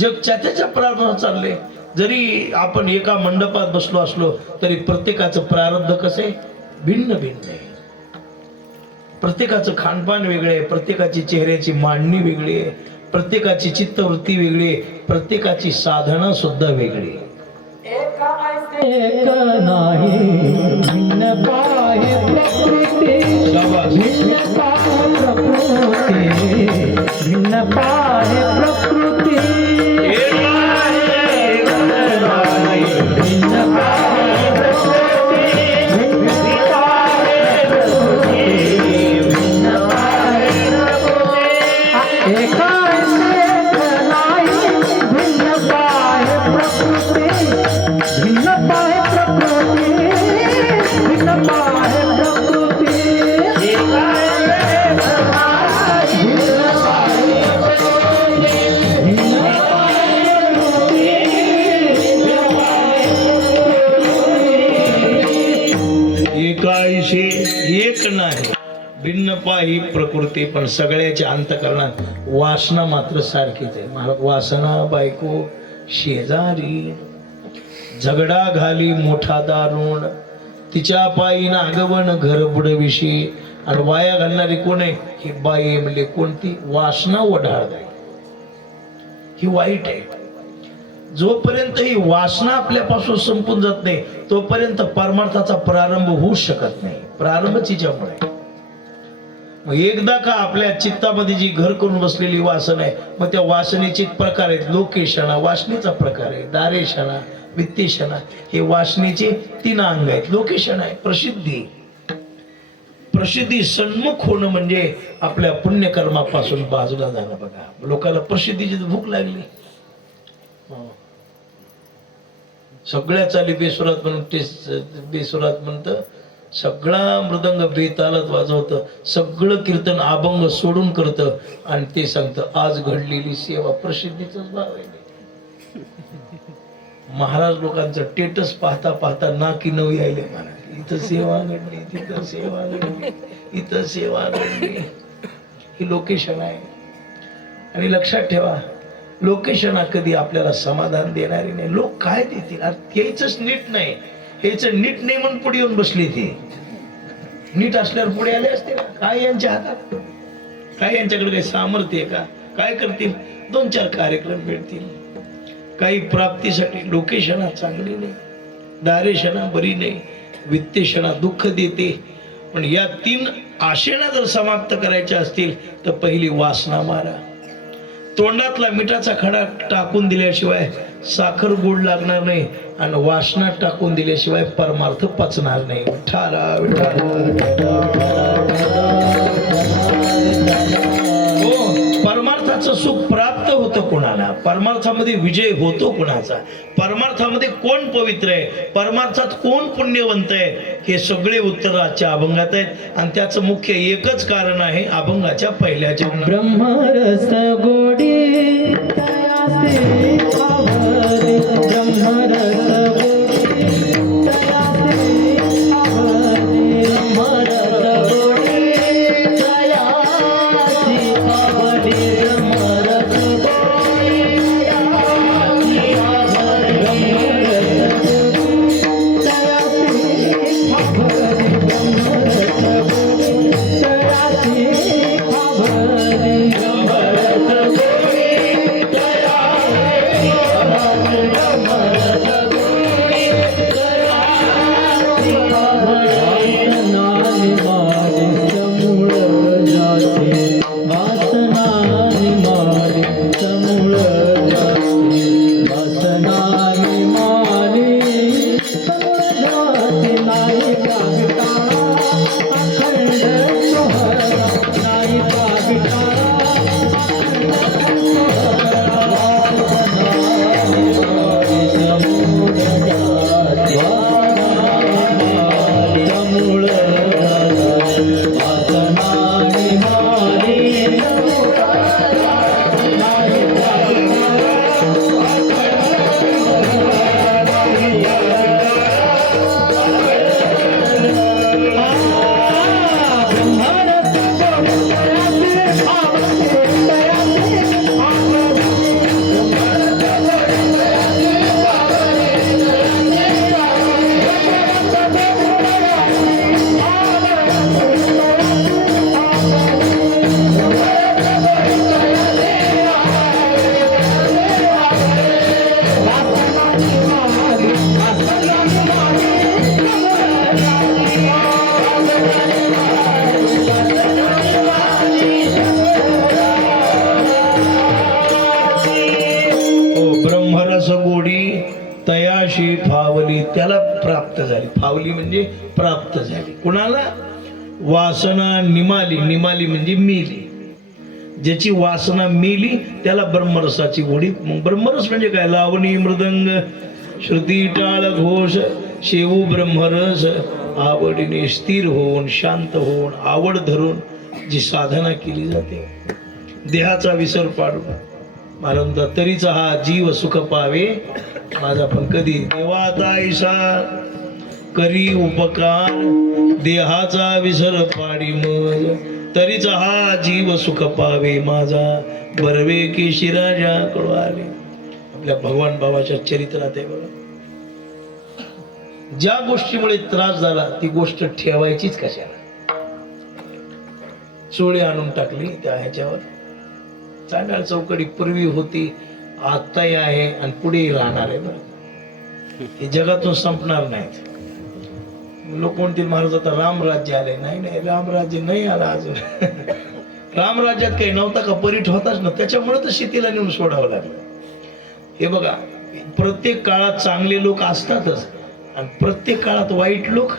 जग त्याच्या प्रारब्धात चाललंय. जरी आपण एका मंडपात बसलो असलो तरी प्रत्येकाचं प्रारब्ध कसं आहे, भिन्न भिन्न आहे. प्रत्येकाचं खानपान वेगळे आहे, प्रत्येकाची चेहऱ्याची मांडणी वेगळी आहे, प्रत्येकाची चित्तवृत्ती वेगळी आहे, प्रत्येकाची साधना सुद्धा वेगळी आहे. एक नाही भिन्न पाहे प्रकृती, भिन्न पाहे प्रकृती, भिन्न पाहे प्रकृती, भिन्न पाहे प्रकृती, भिन्न पाहे प्रकृती, भिन्न पाहे प्रकृती. एक नाही भिन्न पाहे प्रकृती, भिन्न पाहे प्रकृती, भिन्न पाहे प्रकृती, भिन्न पाहे प्रकृती. भिन्न पाही प्रकृती, पण सगळ्याच्या अंतकरणात वासना मात्र सारखीच आहे. वासना बायको शेजारी, झगडा घाली मोठा दारुण, तिच्या पायी नागवण घर बुडविशी. आणि वाया घालणारी कोण आहे? ही बाई म्हणजे कोणती? वासना ओढाळदाय, ही वाईट आहे. जोपर्यंत ही वासना आपल्यापासून संपून जात नाही तोपर्यंत परमार्थाचा प्रारंभ होऊ शकत नाही. प्रारंभच हिच्यामुळे. मग एकदा का आपल्या चित्तामध्ये जी घर करून बसलेली वासना आहे, मग त्या वासनेचे प्रकार आहेत. लोकेशना वासनेचा प्रकार आहे, दारेशना, वित्तेशना, हे वासनेचे 3 अंग आहेत. लोकेशन आहे प्रसिद्धी. प्रसिद्धी सन्मुख होणं म्हणजे आपल्या पुण्यकर्मापासून बाजूला जाणं. बघा, लोकांना प्रसिद्धीची भूक लागली, सगळ्या चाली बेसुरात म्हणून बेसुरात म्हणतं, सगळा मृदंग बेतालात वाजवतं, सगळं कीर्तन अभंग सोडून करतं आणि ते सांगतं आज घडलेली सेवा. प्रसिद्धीच भाव आहे. महाराज लोकांचं टेटस पाहता पाहता नाकी नवी आले मला, इथं सेवा घडली, तिथं सेवा घडली, इथं सेवा घडली. ही लोकेशन आहे. आणि लक्षात ठेवा, लोकेशन कधी आपल्याला समाधान देणारी नाही. लोक काय देतील? हेच नीट नाही, हेच नीट नाही म्हणून पुढे येऊन बसली. ती नीट असल्यावर पुढे आले असते. काय यांच्या हातात? काय यांच्याकडे काही सामर्थ्य आहे का? काय करतील? 2-4 कार्यक्रम मिळतील काही प्राप्तीसाठी. लोकेशना चांगली नाही, दारेशना बरी नाही, वित्तेशना दुःख देते. पण या 3 आशेना जर समाप्त करायच्या असतील तर पहिली वासना मारा. तोंडातला मिठाचा खडा टाकून दिल्याशिवाय साखर गोड लागणार नाही आणि वासना टाकून दिल्याशिवाय परमार्थ पचणार नाही. विठ्ठला विठ्ठला. हो, परमार्थाचं सुख प्राप्त होतं कोणाला? परमार्थामध्ये विजय होतो कोणाचा? परमार्थामध्ये कोण पवित्र आहे? परमार्थात कोण पुण्यवंत आहे? हे सगळे उत्तर आजच्या अभंगात आहेत आणि त्याचं मुख्य एकच कारण आहे अभंगाच्या पहिल्या चरणात. ब्रह्मरस गोडी तयासे आवरे, ब्रह्मरस गोडी तयासे आवरे, ब्रह्मरस गोडी तयासे आवरे, ब्रह्मरस गोडी तयासे आवरे, ब्रह्मरस गोडी तयासे आवरे, ब्रह्मरस गोडी तयासे आवरे, तयाशी फावली, त्याला प्राप्त झाली. फावली म्हणजे प्राप्त झाली. कुणाला? वासना निमाली. निमाली म्हणजे मेली. ज्याची वासना मेली त्याला ब्रह्मरसाची गोडी. मग ब्रह्मरस म्हणजे काय? लावणी, मृदंग, श्रुती, टाळ, घोष, शेवू ब्रह्मरस. आवडीने स्थिर होऊन, शांत होऊन, आवड धरून जी साधना केली जाते, देहाचा विसर पाडून. मानवता तरीचा हा जीव सुख पावे माझा पण कधी. देवाचा ऐसा करी उपकार देहाचा विसर पाडी मज तरीच हा जीव सुख पावे माझा बरवे केशी राजा कळवाले. आपल्या भगवान बाबाच्या चरित्रात आहे बघा, ज्या गोष्टीमुळे त्रास झाला ती गोष्ट ठेवायचीच कशाला. चोळी आणून टाकली त्या ह्याच्यावर, चांडाळ चौकडी पूर्वी होती, आताही आहे आणि पुढेही राहणार आहे बरं. हे जगातून संपणार नाहीत. लोक म्हणतील महाराज आता रामराज्य आले. नाही नाही, रामराज्य नाही आला अजून. रामराज्यात काही नव्हता का, परीठ होताच ना, त्याच्यामुळे तर शेतीला नेऊन सोडावं लागलं. हे बघा, प्रत्येक काळात चांगले लोक असतातच आणि प्रत्येक काळात वाईट लोक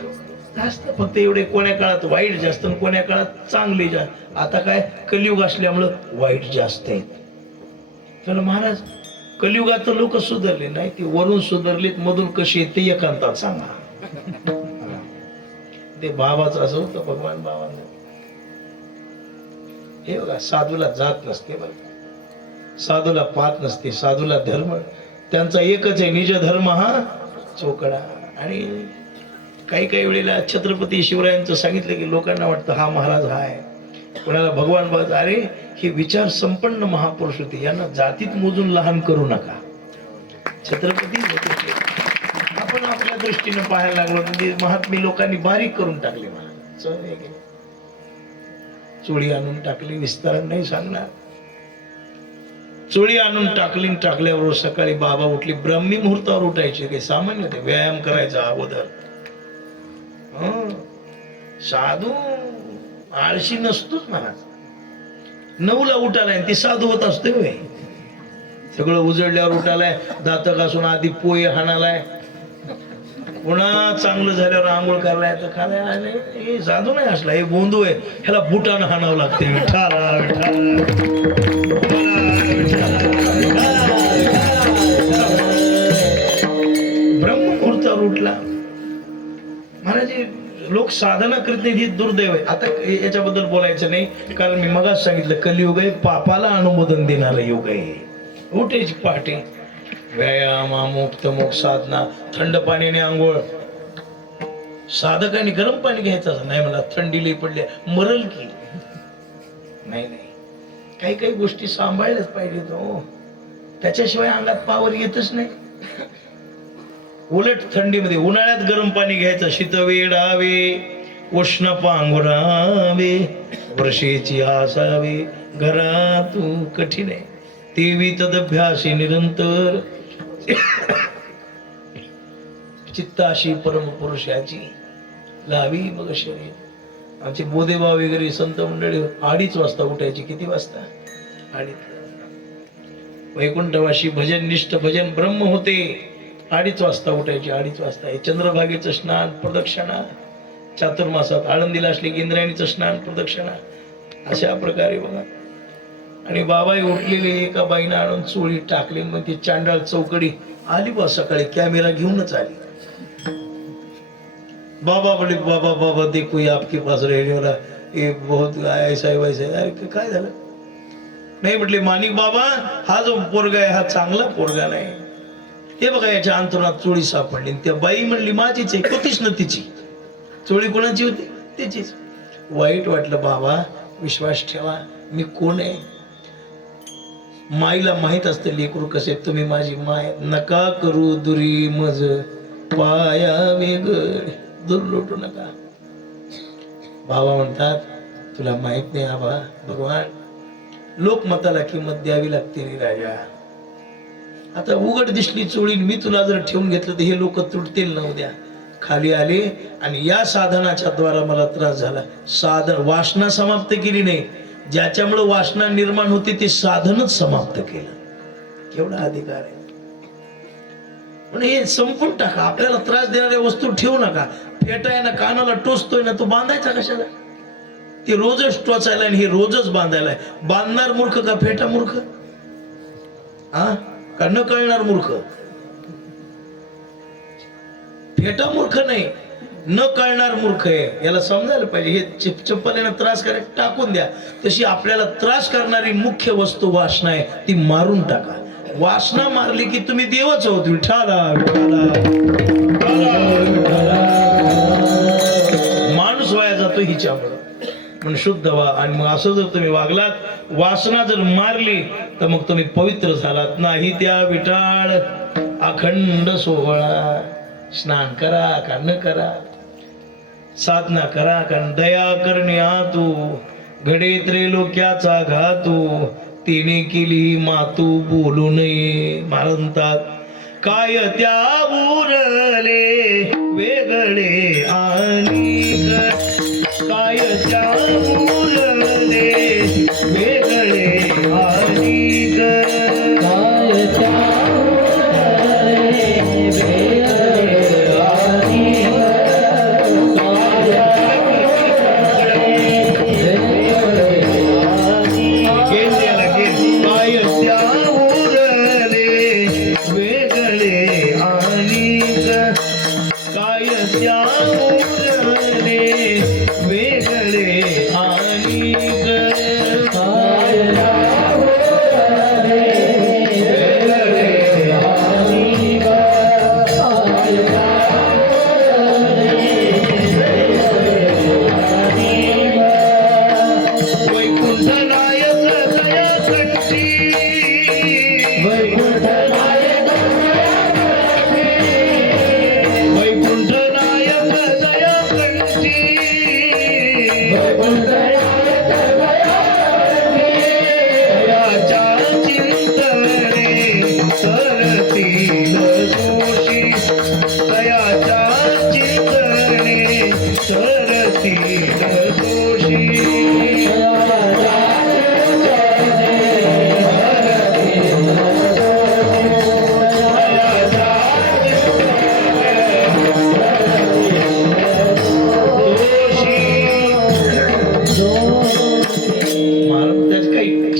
असतात. फक्त एवढे कोण्या काळात वाईट जास्त आणि कोण्या काळात चांगले जास्त. आता काय कलियुग असल्यामुळं वाईट जास्त आहेत. तर महाराज कलियुगात लोक सुधारले नाही, ते वरून सुधारलेत, मधून कशी येते एकांतात सांगा. ते बाबाचं असं होतं, भगवान बाबांना. हे बघा, साधूला जात नसते बरं, साधूला पात नसते, साधूला धर्म त्यांचा एकच आहे, निज धर्म हा चोकडा. आणि काही काही वेळेला छत्रपती शिवरायांचं सांगितलं की लोकांना वाटतं हा महाराज हा आहे, कोणाला भगवान बाबा. अरे हे विचार संपन्न महापुरुष होते, यांना जातीत मोजून लहान करू नका. छत्रपती होते, आपण आपल्या दृष्टीने पाहायला लागलो म्हणजे महात्मी लोकांनी बारीक करून टाकले. महाराज चोळी आणून टाकली, विस्तारण नाही सांगणार. चोळी आणून टाकली, टाकल्यावर सकाळी बाबा उठली. ब्राह्मी मुहूर्तावर उठायचे, काही सामान्य ते व्यायाम करायचा अगोदर. साधू आळशी नसतोच महाराज. 9ला उठालाय, ती साधू होत असते होय. सगळं उजळल्यावर उठालाय, दात घासून आधी पोहे हाणालाय, पुन्हा चांगलं झाल्यावर आंघोळ करायला तर खायला. हे साधू नाही असला, हे बोंधू आहे, ह्याला बुटानं हाणावं लागते. ब्रह्ममुहूर्तावर उठला महाराज. लोक साधना करत नाही, ही दुर्दैव आहे. आता याच्याबद्दल बोलायचं नाही, कारण मी मगाच सांगितलं कलियुग आहे, पापाला अनुमोदन देणारं युग आहे. उठायची पहाटे, व्यायाम, अमुक तमुक साधना, थंड पाण्याने आंघोळ. साधकाने गरम पाणी घ्यायचं नाही, मला थंडी लई पडली मरल की. नाही नाही, काही काही गोष्टी सांभाळल्याच पाहिजे तो, त्याच्याशिवाय अंगात पावर येतच नाही. उलट थंडीमध्ये, उन्हाळ्यात गरम पाणी घ्यायचं, शीतवेडावे उष्ण पांघुरावे वर्षेची आसावे घरातू कठीण आहे तेवी तदभ्यासी निरंतर चित्ताशी परम पुरुषाची लावी मग शरीर. आमचे बोधेबा वगैरे संत मंडळी 2:30 वाजता उठायची. किती वाजता? 2:30. वैकुंठवाशी भजन निष्ठ भजन ब्रह्म होते. 2:30 वाजता उठायचे. 2:30 वाजता हे चंद्रभागेचं स्नान प्रदक्षिणा, चातुर्मासात आळंदीला असले की इंद्रायणीचं स्नान प्रदक्षिणा, अशा प्रकारे बघा. आणि बाबाही उठलेले, एका बाईनं आणून चोळी टाकली. मग ती चांडाळ चौकडी आली बा सकाळी, कॅमेरा घेऊनच आली. बाबा बोले, बाबा बाबा देखो ये आपके पास रहने वाला ये बहुत ऐसा है वैसा है. अरे काय झालं? नाही म्हटले, माणिक बाबा हा जो पोरगा आहे हा चांगला पोरगा नाही. हे बघा याच्या अंतरात चोळी सापडली. त्या बाई म्हणली माझीच आहे. होतीच ना तिची चोळी, कोणाची होती? तिचीच. वाईट वाटलं. बाबा विश्वास ठेवा, मी कोण आहे. माईला माहित असतं लेकरू कसे, तुम्ही माझी माय, नका करू दुरी मज पाया वेगळ, दूर लोटू नका. बाबा म्हणतात तुला माहित नाही आबा, भगवान लोकमताला किंमत द्यावी लागते रे राजा. आता उघड दिसली चोळी, मी तुला जर ठेवून घेतलं तर हे लोक तुटतील ना उद्या. खाली आले आणि या साधनाच्या द्वारा मला त्रास झाला. साधन, वासना समाप्त केली नाही, ज्याच्यामुळे वासना निर्माण होते ते साधनच समाप्त केलं. केवढा अधिकार आहे. पण हे संपून टाका. आपल्याला त्रास देणाऱ्या वस्तू ठेवू नका. फेटाय ना, कानाला टोचतोय ना, तो बांधायचा कशाला? ते रोजच टोचायला आणि हे रोजच बांधायला. बांधणार मूर्ख का फेटा मूर्ख? हा का न कळणार मूर्ख? फेटा मूर्ख नाही, न कळणार मूर्ख आहे. याला समजायला पाहिजे. हे चप्पलेनं त्रास करायला टाकून द्या. तशी आपल्याला त्रास करणारी मुख्य वस्तू वासना आहे, ती मारून टाका. वासना मारली की तुम्ही देवच होत. विठाला विठाला हिच्यामुळं म्हणून शुद्ध व्हा. आणि मग असं जर तुम्ही वागलात, वासना जर मारली तर मग तुम्ही पवित्र झालात. नाही त्या विटाळ अखंड सोहळा स्नान करा का न करा, साधना करा कारण दया करण्या तू घडे त्रैलोक्याचा घातू, तिने केली मातू बोलू नये. म्हणतात काय त्या उरले वेगळे आणि काय त्या उरले वेगळे आणि काय त्या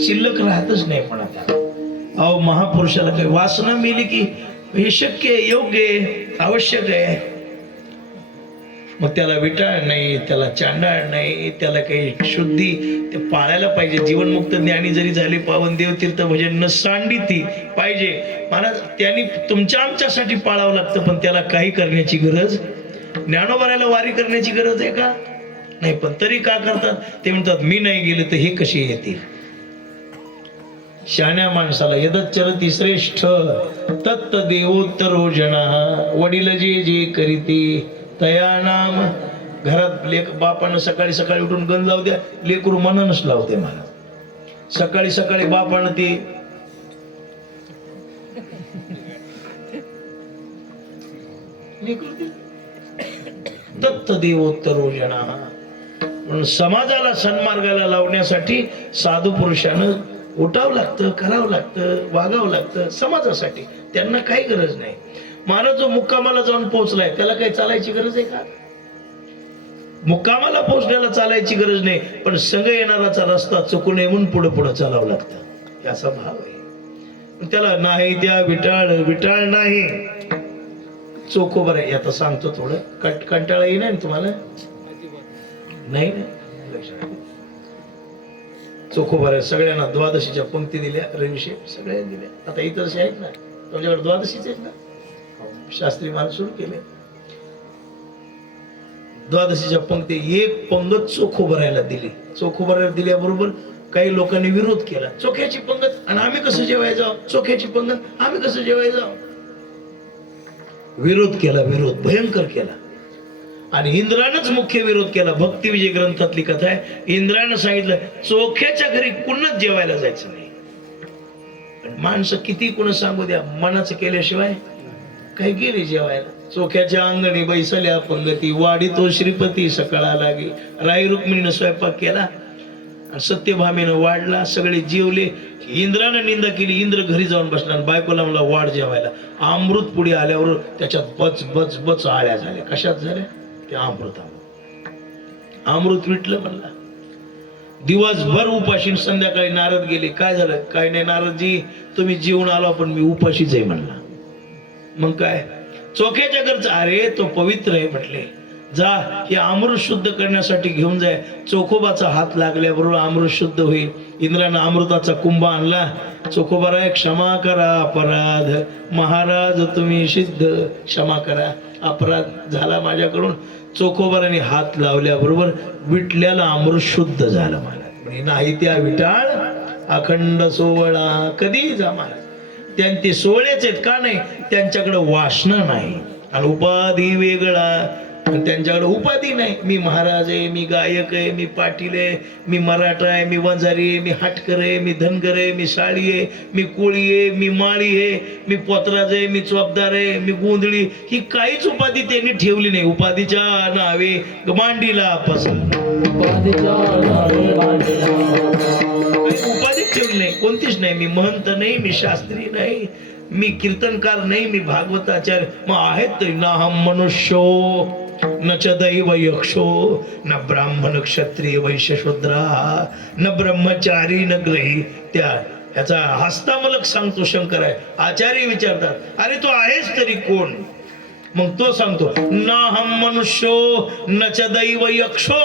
शिल्लक राहतच नाही. पण आता अहो महापुरुषाला काही वासना मिली की हे शक्य आहे, योग्य आहे, आवश्यक आहे. मग त्याला विटाळ नाही, त्याला चांडाळ नाही, त्याला काही शुद्धी ते पाळायला पाहिजे. जीवनमुक्त ज्ञानी जरी झाले पावन देव तीर्थ भजन न सांडिती पाहिजे. महाराज त्यांनी तुमच्या आमच्यासाठी पाळावं लागतं, पण त्याला काही करण्याची गरज, ज्ञानोबारायला वारी करण्याची गरज आहे का नाही. पण तरी का करतात ते म्हणतात मी नाही गेले तर हे कसे येतील. शहाण्या माणसाला यदच्चरती श्रेष्ठ तत्त देवोत्तरो जना, वडील जे जे करीते तया नाम. घरात लेख बापानं सकाळी सकाळी उठून गंज लावू द्या, लेकरू मननच लावते. मला सकाळी सकाळी बापानं ते दत्त देवोत्तरो जना म्हणून समाजाला सन्मार्गाला लावण्यासाठी साधू पुरुषानं उठावं लागतं, करावं लागतं, वागावं लागतं समाजासाठी. त्यांना काही गरज नाही. महाराज जो मुक्कामाला जाऊन पोहोचलाय त्याला काही चालायची गरज आहे का. मुक्कामाला पोहोचण्याला चालायची गरज नाही, पण संग येणाराचा रस्ता चुकू नये म्हणून पुढे पुढे चालावं लागतं. याचा भाव आहे. त्याला नाही त्या विटाळ विटाळ नाही चोखोबर आहे. आता सांगतो थोडं कंटाळा येईल ना तुम्हाला, नाही ना चोखोबर आहे. सगळ्यांना द्वादशीच्या पंक्ती दिल्या, रविशे सगळ्यांना दिल्या. आता इतरशी आहेत ना तुमच्याकडे, द्वादशीच आहेत ना, शास्त्री महाराज सुरू केले द्वादशीच्या पंक्ती. एक पंगत चोखोबरायला दिली. चोखोबरायला दिल्याबरोबर काही लोकांनी विरोध केला. चोख्याची पंगत आणि आम्ही कसं जेवायला जाऊ, चोख्याची पंगत आम्ही कसं जेवायला जाऊ. विरोध केला, विरोध भयंकर केला. आणि इंद्रानंच मुख्य विरोध केला. भक्ती विजय ग्रंथातली कथा आहे. इंद्रानं सांगितलं चोख्याच्या घरी कुणच जेवायला जायचं नाही. पण माणसं किती कुण सांगू द्या, मनाचं केल्याशिवाय काही गेले जेवायला. चोख्याच्या अंगणी बैसल्या पंगती, वाडी तो श्रीपती सकाळा लागे. राई रुक्मिणीनं स्वयंपाक केला, सत्यभामेनं वाढला, सगळे जेवले. इंद्रानं निंदा केली. इंद्र घरी जाऊन बसला आणि बायकोला म्हणला वाढ जेवायला. अमृत पुढे आल्यावर त्याच्यात बच बच बच आळ्या झाल्या. कशात झाल्या, ते अमृत विटलं म्हणला. दिवसभर उपाशी. संध्याकाळी नारद गेले. काय झालं, काय नाही नारदजी तुम्ही जेवून आलो पण मी उपाशीच आहे म्हणला. मग काय चोख्याच्या घरचा, अरे तो पवित्र आहे म्हटले. जा हे अमृत शुद्ध करण्यासाठी घेऊन जाय. चोखोबाचा हात लागल्याबरोबर अमृत शुद्ध होईल. इंद्रानं अमृताचा कुंभ आणला. चोखोबाराय क्षमा करा अपराध, महाराज तुम्ही सिद्ध, क्षमा करा अपराध झाला माझ्याकडून. चोखोबाराने हात लावल्याबरोबर विटल्याला अमृत शुद्ध झालं. मला नाही त्या विटाळ अखंड सोवळा कधी जा महाराज. त्यांचे सोहळेच आहेत का नाही, त्यांच्याकडे वासना नाही आणि उपाधी वेगळा. त्यांच्याकडे उपाधी नाही. मी महाराज आहे, मी गायक आहे, मी पाटील आहे, मी मराठा आहे, मी वंजारी आहे, मी हाटकर आहे, मी धनगर आहे, मी साळी आहे, मी कोळी आहे, मी माळी आहे, मी पोतराज आहे, मी चोपदार आहे, मी गोंधळी. ही काहीच उपाधी त्यांनी ठेवली नाही. उपाधीच्या नावे मांडीला पसंत, उपाधी ठेवली नाही कोणतीच नाही. मी महंत नाही, मी शास्त्री नाही, मी कीर्तनकार नाही, मी भागवताचार्य. मग आहेत तरी ना हम मनुष्यो न च दैव यक्षो न ब्राह्मण क्षत्रिय वैश्य शूद्रा न ब्रह्मचारी न ग्रही. त्या ह्याचा हस्तामलक सांगतो शंकर आहे. आचार्य विचारतात अरे तू आहेस तरी कोण. मग तो सांगतो ना हम मनुष्यो न च दैव यक्षो,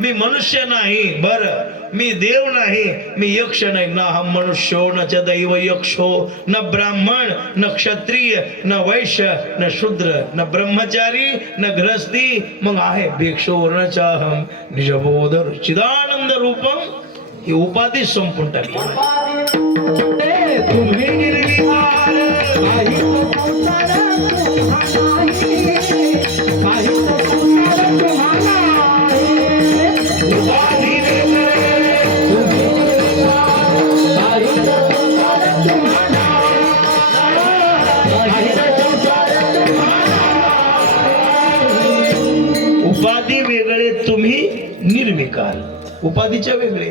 मी मनुष्य नाही, बर मी देव नाही, मी यक्ष नाही. न हम मनुष्यो न च दैव यक्षो न ब्राह्मण न क्षत्रिय न वैश्य न शूद्र न ब्रह्मचारी न गृहस्थी. मग आहे भिक्षो न चाहम निजबोध चिदानंद रूपम. ही उपाधी संपून टाकली. तुम्ही निर्विकार उपाधी वेगळे, तुम्ही निर्विकार. उपाधीच्या वेगळे,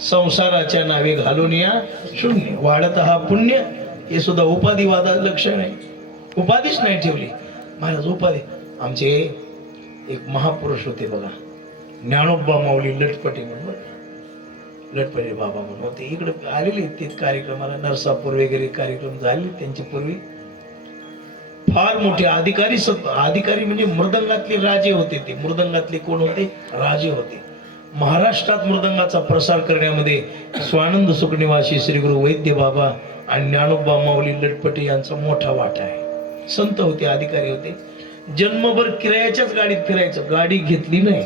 संसाराच्या नावे घालून या शून्य. वाढत हा पुण्य, हे सुद्धा उपाधिवादाचं लक्षण आहे. उपाधीच नाही ठेवली महाराज. उपाधी आमचे एक महापुरुष होते बघा, ज्ञानोबा माऊली लटपटे म्हणून, लटपटे बाबा म्हणून होते. इकडे आलेले ते कार्यक्रमाला, नरसापूर वगैरे कार्यक्रम झाले त्यांची पूर्वी. फार मोठे अधिकारी, अधिकारी म्हणजे मृदंगातले राजे होते. ते मृदंगातले कोण होते, राजे होते. महाराष्ट्रात मृदंगाचा प्रसार करण्यामध्ये स्वानंद सुखनिवासी श्री गुरु वैद्य बाबा आणि ज्ञानोबा माऊली लटपटे यांचा मोठा वाटा आहे. संत होते, अधिकारी होते. जन्मभर किरायाच्याच गाडीत फिरायचं, गाडी घेतली नाही.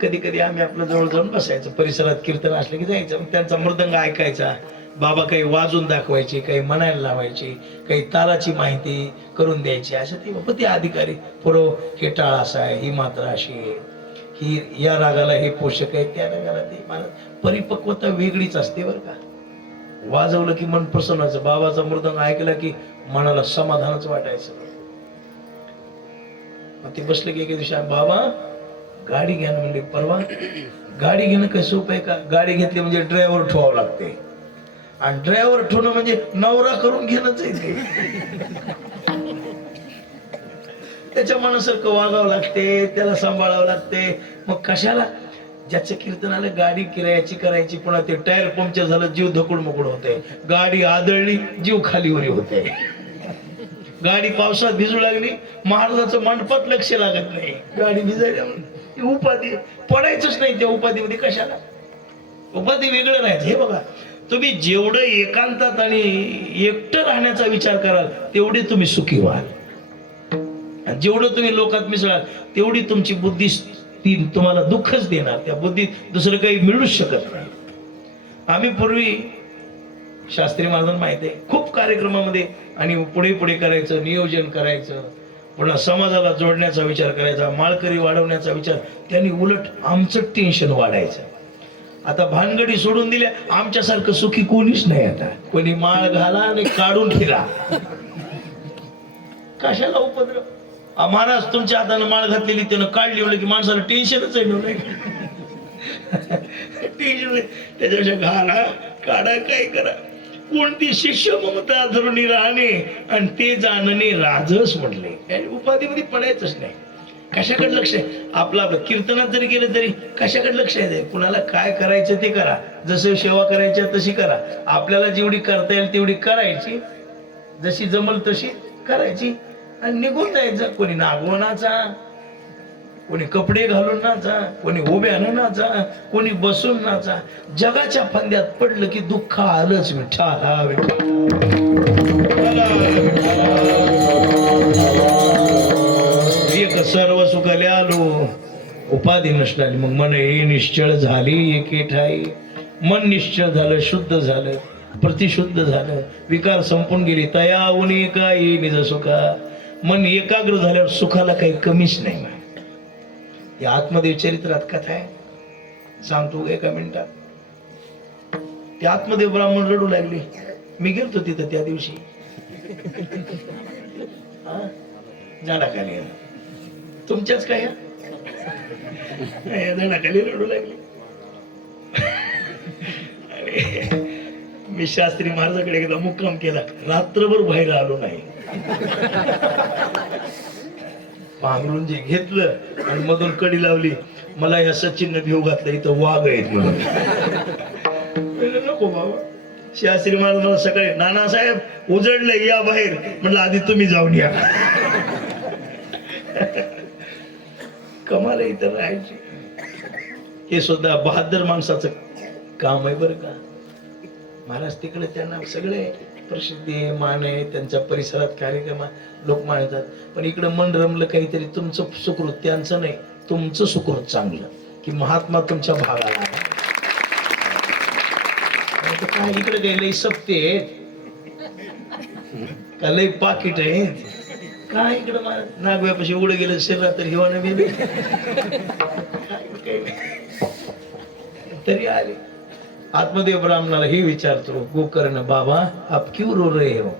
कधी कधी आम्ही आपल्या जवळ जाऊन बसायचं, परिसरात कीर्तन असलं की जायचं. त्यांचा मृदंग ऐकायचा. बाबा काही वाजून दाखवायचे, काही म्हणायला लावायचे, काही तालाची माहिती करून द्यायची. असं ते अधिकारी पुरव, हे टाळ असा आहे, ही मात्रा अशी आहे, ही या रागाला हे पोषक आहे, त्या रागाला ते. मला परिपक्वता वेगळीच असते बरं का. वाजवलं की मन प्रसन्न व्हायचं. बाबाचा मृदंग ऐकला की मनाला समाधानच वाटायचं. ते बसले की एके दिवशी बाबा गाडी घ्या म्हणजे, परवा गाडी घेणं काही सोपं आहे का. गाडी घेतली म्हणजे ड्रायव्हर ठेवावं लागते, आणि ड्रायव्हर ठेवणं म्हणजे नवरा करून घेणंच आहे ते. त्याच्या मनासारखं वागावं लागते, त्याला सांभाळावं लागते. मग कशाला, ज्याचं कीर्तन आलं गाडी किरायाची करायची, पुन्हा ते टायर पंक्चर झालं जीव धकुड मुकुड होते, गाडी आदळली जीव खालीवरी होते, गाडी पावसात भिजू लागली महाराजाचं मंडपात लक्ष लागत नाही, गाडी भिजायला. उपाधी पडायचंच नाही त्या उपाधीमध्ये. कशाला, उपाधी वेगळं राहायचं. हे बघा, तुम्ही जेवढं एकांतात आणि एकटं राहण्याचा विचार कराल तेवढे तुम्ही सुखी व्हाल. जेवढं तुम्ही लोकात मिसळाल तेवढी तुमची बुद्धी ती तुम्हाला दुःखच देणार. त्या बुद्धीत दुसरं काही मिळूच शकत नाही. आम्ही पूर्वी शास्त्री महाराजांना माहिती आहे, खूप कार्यक्रमामध्ये आणि पुढे पुढे करायचं, नियोजन करायचं, पुन्हा समाजाला जोडण्याचा विचार करायचा, माळकरी वाढवण्याचा विचार. त्यांनी उलट आमचं टेन्शन वाढायचं. आता भानगडी सोडून दिल्या, आमच्यासारखं सुखी कोणीच नाही. आता कोणी माळ घाला आणि काढून फिरा, कशाला उपद्रव. महाराज तुमच्या हाताने माळ घातलेली त्यानं काढली म्हणलं की माणसाला टेन्शनच आहे. टेन्शन त्याच्यापेक्षा घाला, काढा, काय करा. कोणती शिष्य ममता धरून राहणे आणि ते जाणणे राजस म्हटले. उपाधीमध्ये पडायचंच नाही. कशाकडे लक्ष आहे आपलं. आपलं कीर्तनात जरी गेलं तरी कशाकडे लक्ष आहे. कुणाला काय करायचं ते करा, जसं सेवा करायची तशी करा. आपल्याला जेवढी करता येईल तेवढी करायची, जशी जमल तशी करायची. आणि निघून जायचं. कोणी नागवणाचा, कोणी कपडे घालून नाचा, कोणी उभ्यानं नाचा, कोणी बसून नाचा. जगाच्या फंद्यात पडलं की दुःख आलंच. विठ्ठला एक सर्व सुखाले आलो, उपाधी नसणारी. मग मन हे निश्चळ झाली एके ठाई. मन निश्चळ झालं, शुद्ध झालं, प्रतिशुद्ध झालं, विकार संपून गेली. तया उनी काही निज सुखा. मन एकाग्र झाल्यावर सुखाला काही कमीच नाही. या आत्मदेव चरित्रात कथा आहे, सांगतो एका मिनिटात. ते आत्मदेव ब्राह्मण रडू लागले. मी गेलतो तिथं त्या दिवशी, झाडाखाली. तुमच्याच काय झाडाखाली रडू लागले. मी शास्त्री महाराजाकडे एकदा मुक्काम केला, रात्रभर बाहेर आलो नाही. पांघरून जे घेतलं आणि मधून कडी लावली. मला या सचिन भिव घातलं, इथं वाघ आहेत म्हणून. नको बाबा. शास्त्री महाराज मला सकाळी, नानासाहेब उजडले या बाहेर. म्हटलं आधी तुम्ही जाऊन या. कमाल इथं राहायची. हे सुद्धा बहादर माणसाचं काम आहे बरं का. महाराज तिकडे त्यांना सगळे प्रसिद्धी आहे, मान आहे, त्यांच्या परिसरात कार्यक्रम लोक मानतात. पण इकडं मन रमलं काहीतरी, तुमचं सुकृत त्यांचं नाही, तुमचं सुकृत चांगलं की महात्मा तुमच्या भागाला. काय इकडे काही लई सप्ते का लई पाकिट आहे काय इकडं. नागव्यापाशी उडे गेलं शरीरात तर हिवाने गेले तरी आले. आत्मदेव ब्राह्मणाला ही विचारतो, गोकर्ण बाबा आप क्यों रो रहे हो?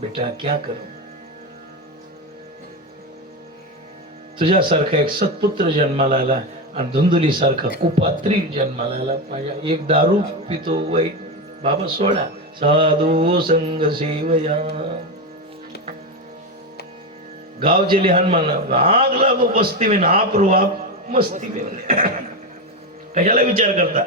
बेटा क्या करो, तुझ्यासारखा एक सत्पुत्र जन्माला आला आणि धुंदुली सारखा कुपात्री जन्माला आला. माझ्या एक दारू पितो वाईट बाबा सोडा. साधू संग सेवया. गावचे लिहान म्हणा, आग लागो बस्ती में आप रो आप मस्ती में. कशाला विचार करता?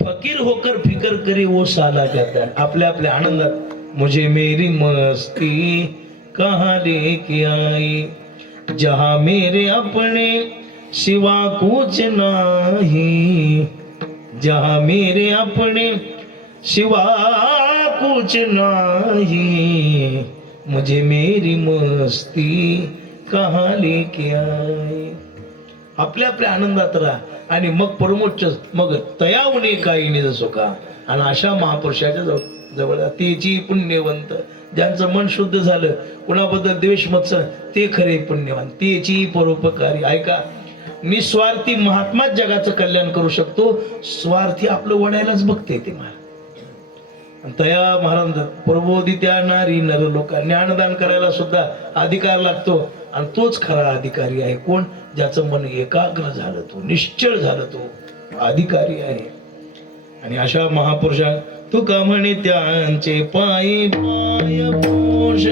फकीर होकर फिकर करे वो साला कहता है. आपल्या आपल्या आनंदात मुझे मेरी मस्ती कहाँ लेके आई, जहां मेरे अपने सिवा कुछ नहीं, जहां मेरे अपने सिवा कुछ नहीं, मुझे मेरी मस्ती कहाँ लेके आई. आपल्या आपल्या आनंदात राहा आणि मग परमोच्च मग तयावणे काही निज सुखा. आणि अशा महापुरुषाच्या जवळ तेची पुण्यवंत, ज्यांचं मन शुद्ध झालं, कुणाबद्दल द्वेष मत्सर, ते खरे पुण्यवान, तेची परोपकारी. ऐका, निस्वार्थी महात्माच जगाचं कल्याण करू शकतो. स्वार्थी आपलं वडायलाच बघते ते महाराज. तया महाराज प्रबोधित्या नारी नर लोक. ज्ञानदान करायला सुद्धा अधिकार लागतो आणि तोच खरा अधिकारी आहे. कोण? ज्याचं मन एकाग्र झालं, तो निश्चळ झालं, तो अधिकारी आहे. आणि अशा महापुरुषा तुका म्हणे त्यांचे पायी पाय पोष,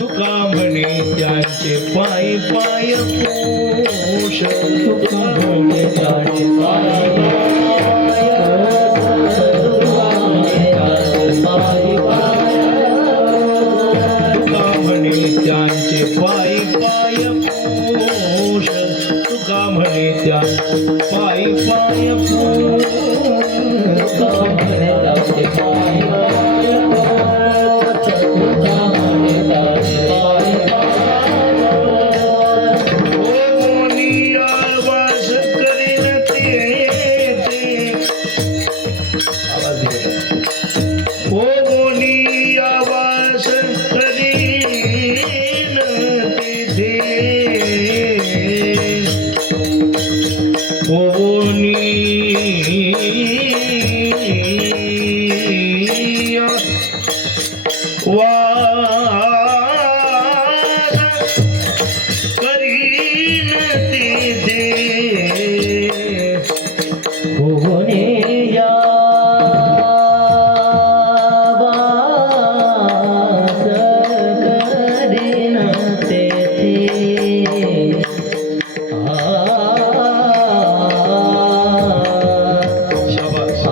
तुका म्हणे त्यांचे पायी पाय पोष, तुका म्हणे त्यांचे पायी त्यांचे पायी पाय पोष, तुका म्हणे त्यांचे पायी पाय पोष, तुका म्हणे त्यांचे पायी पाय पोष, तुका म्हणे त्यांचे पायी पाय आवाज करीन ते आवाज आवाज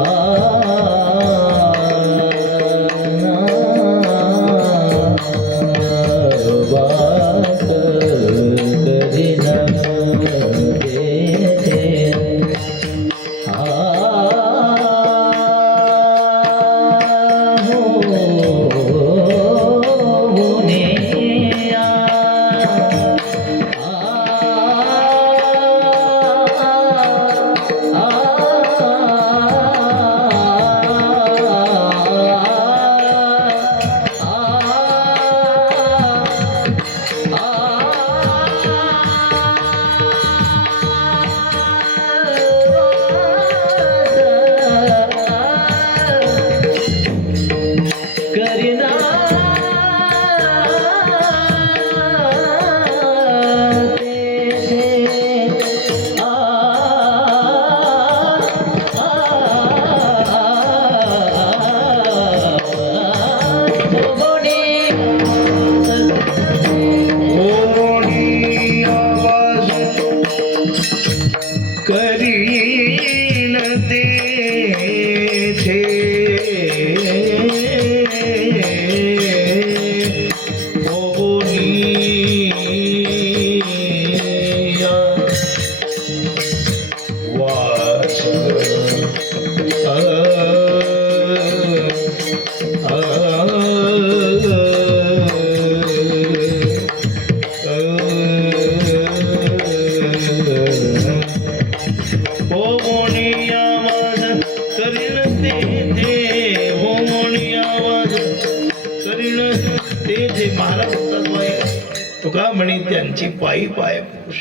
तुका म्हणे त्यांची पायी पाय पुरुष.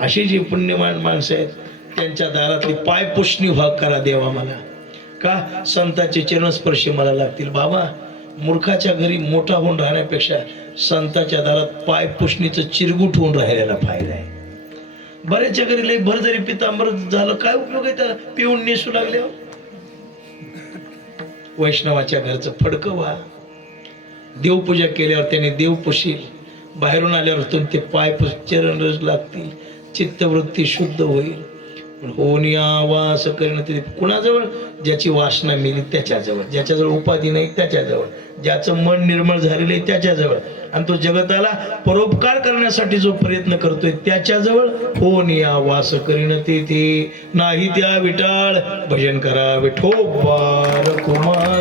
अशी जी पुण्यवान माणसं आहेत त्यांच्या दारातली पाय पुष्णी व्हा करा देवा मला. का? संतांचे चरणस्पर्शी मला लागतील. बाबा, मूर्खाच्या घरी मोठा होऊन राहण्यापेक्षा संतांच्या दारात पाय पुष्णीचं चिरगुट होऊन राहिलेला फायदा आहे. बऱ्याचच्या घरी लई भर जरी पितांबर झालं, काय उपयोग आहे त्याला? पिऊन नेसू लागले. वैष्णवाच्या घरचं फडकं व्हा. देवपूजा केल्यावर त्याने देव पुशील, बाहेरून आल्यावर ते पाय चरण रज लागतील, चित्तवृत्ती शुद्ध होईल. होऊन या वास करणं ते कुणाजवळ? ज्याची वासना मिली त्याच्याजवळ, ज्याच्याजवळ उपाधी नाही त्याच्याजवळ, ज्याचं मन निर्मळ झालेलं आहे त्याच्याजवळ, आणि तो जगताला परोपकार करण्यासाठी जो प्रयत्न करतोय त्याच्याजवळ. होऊन या वास करीन ते नाही त्या विटाळ. भजन करा विठोबार कुमार.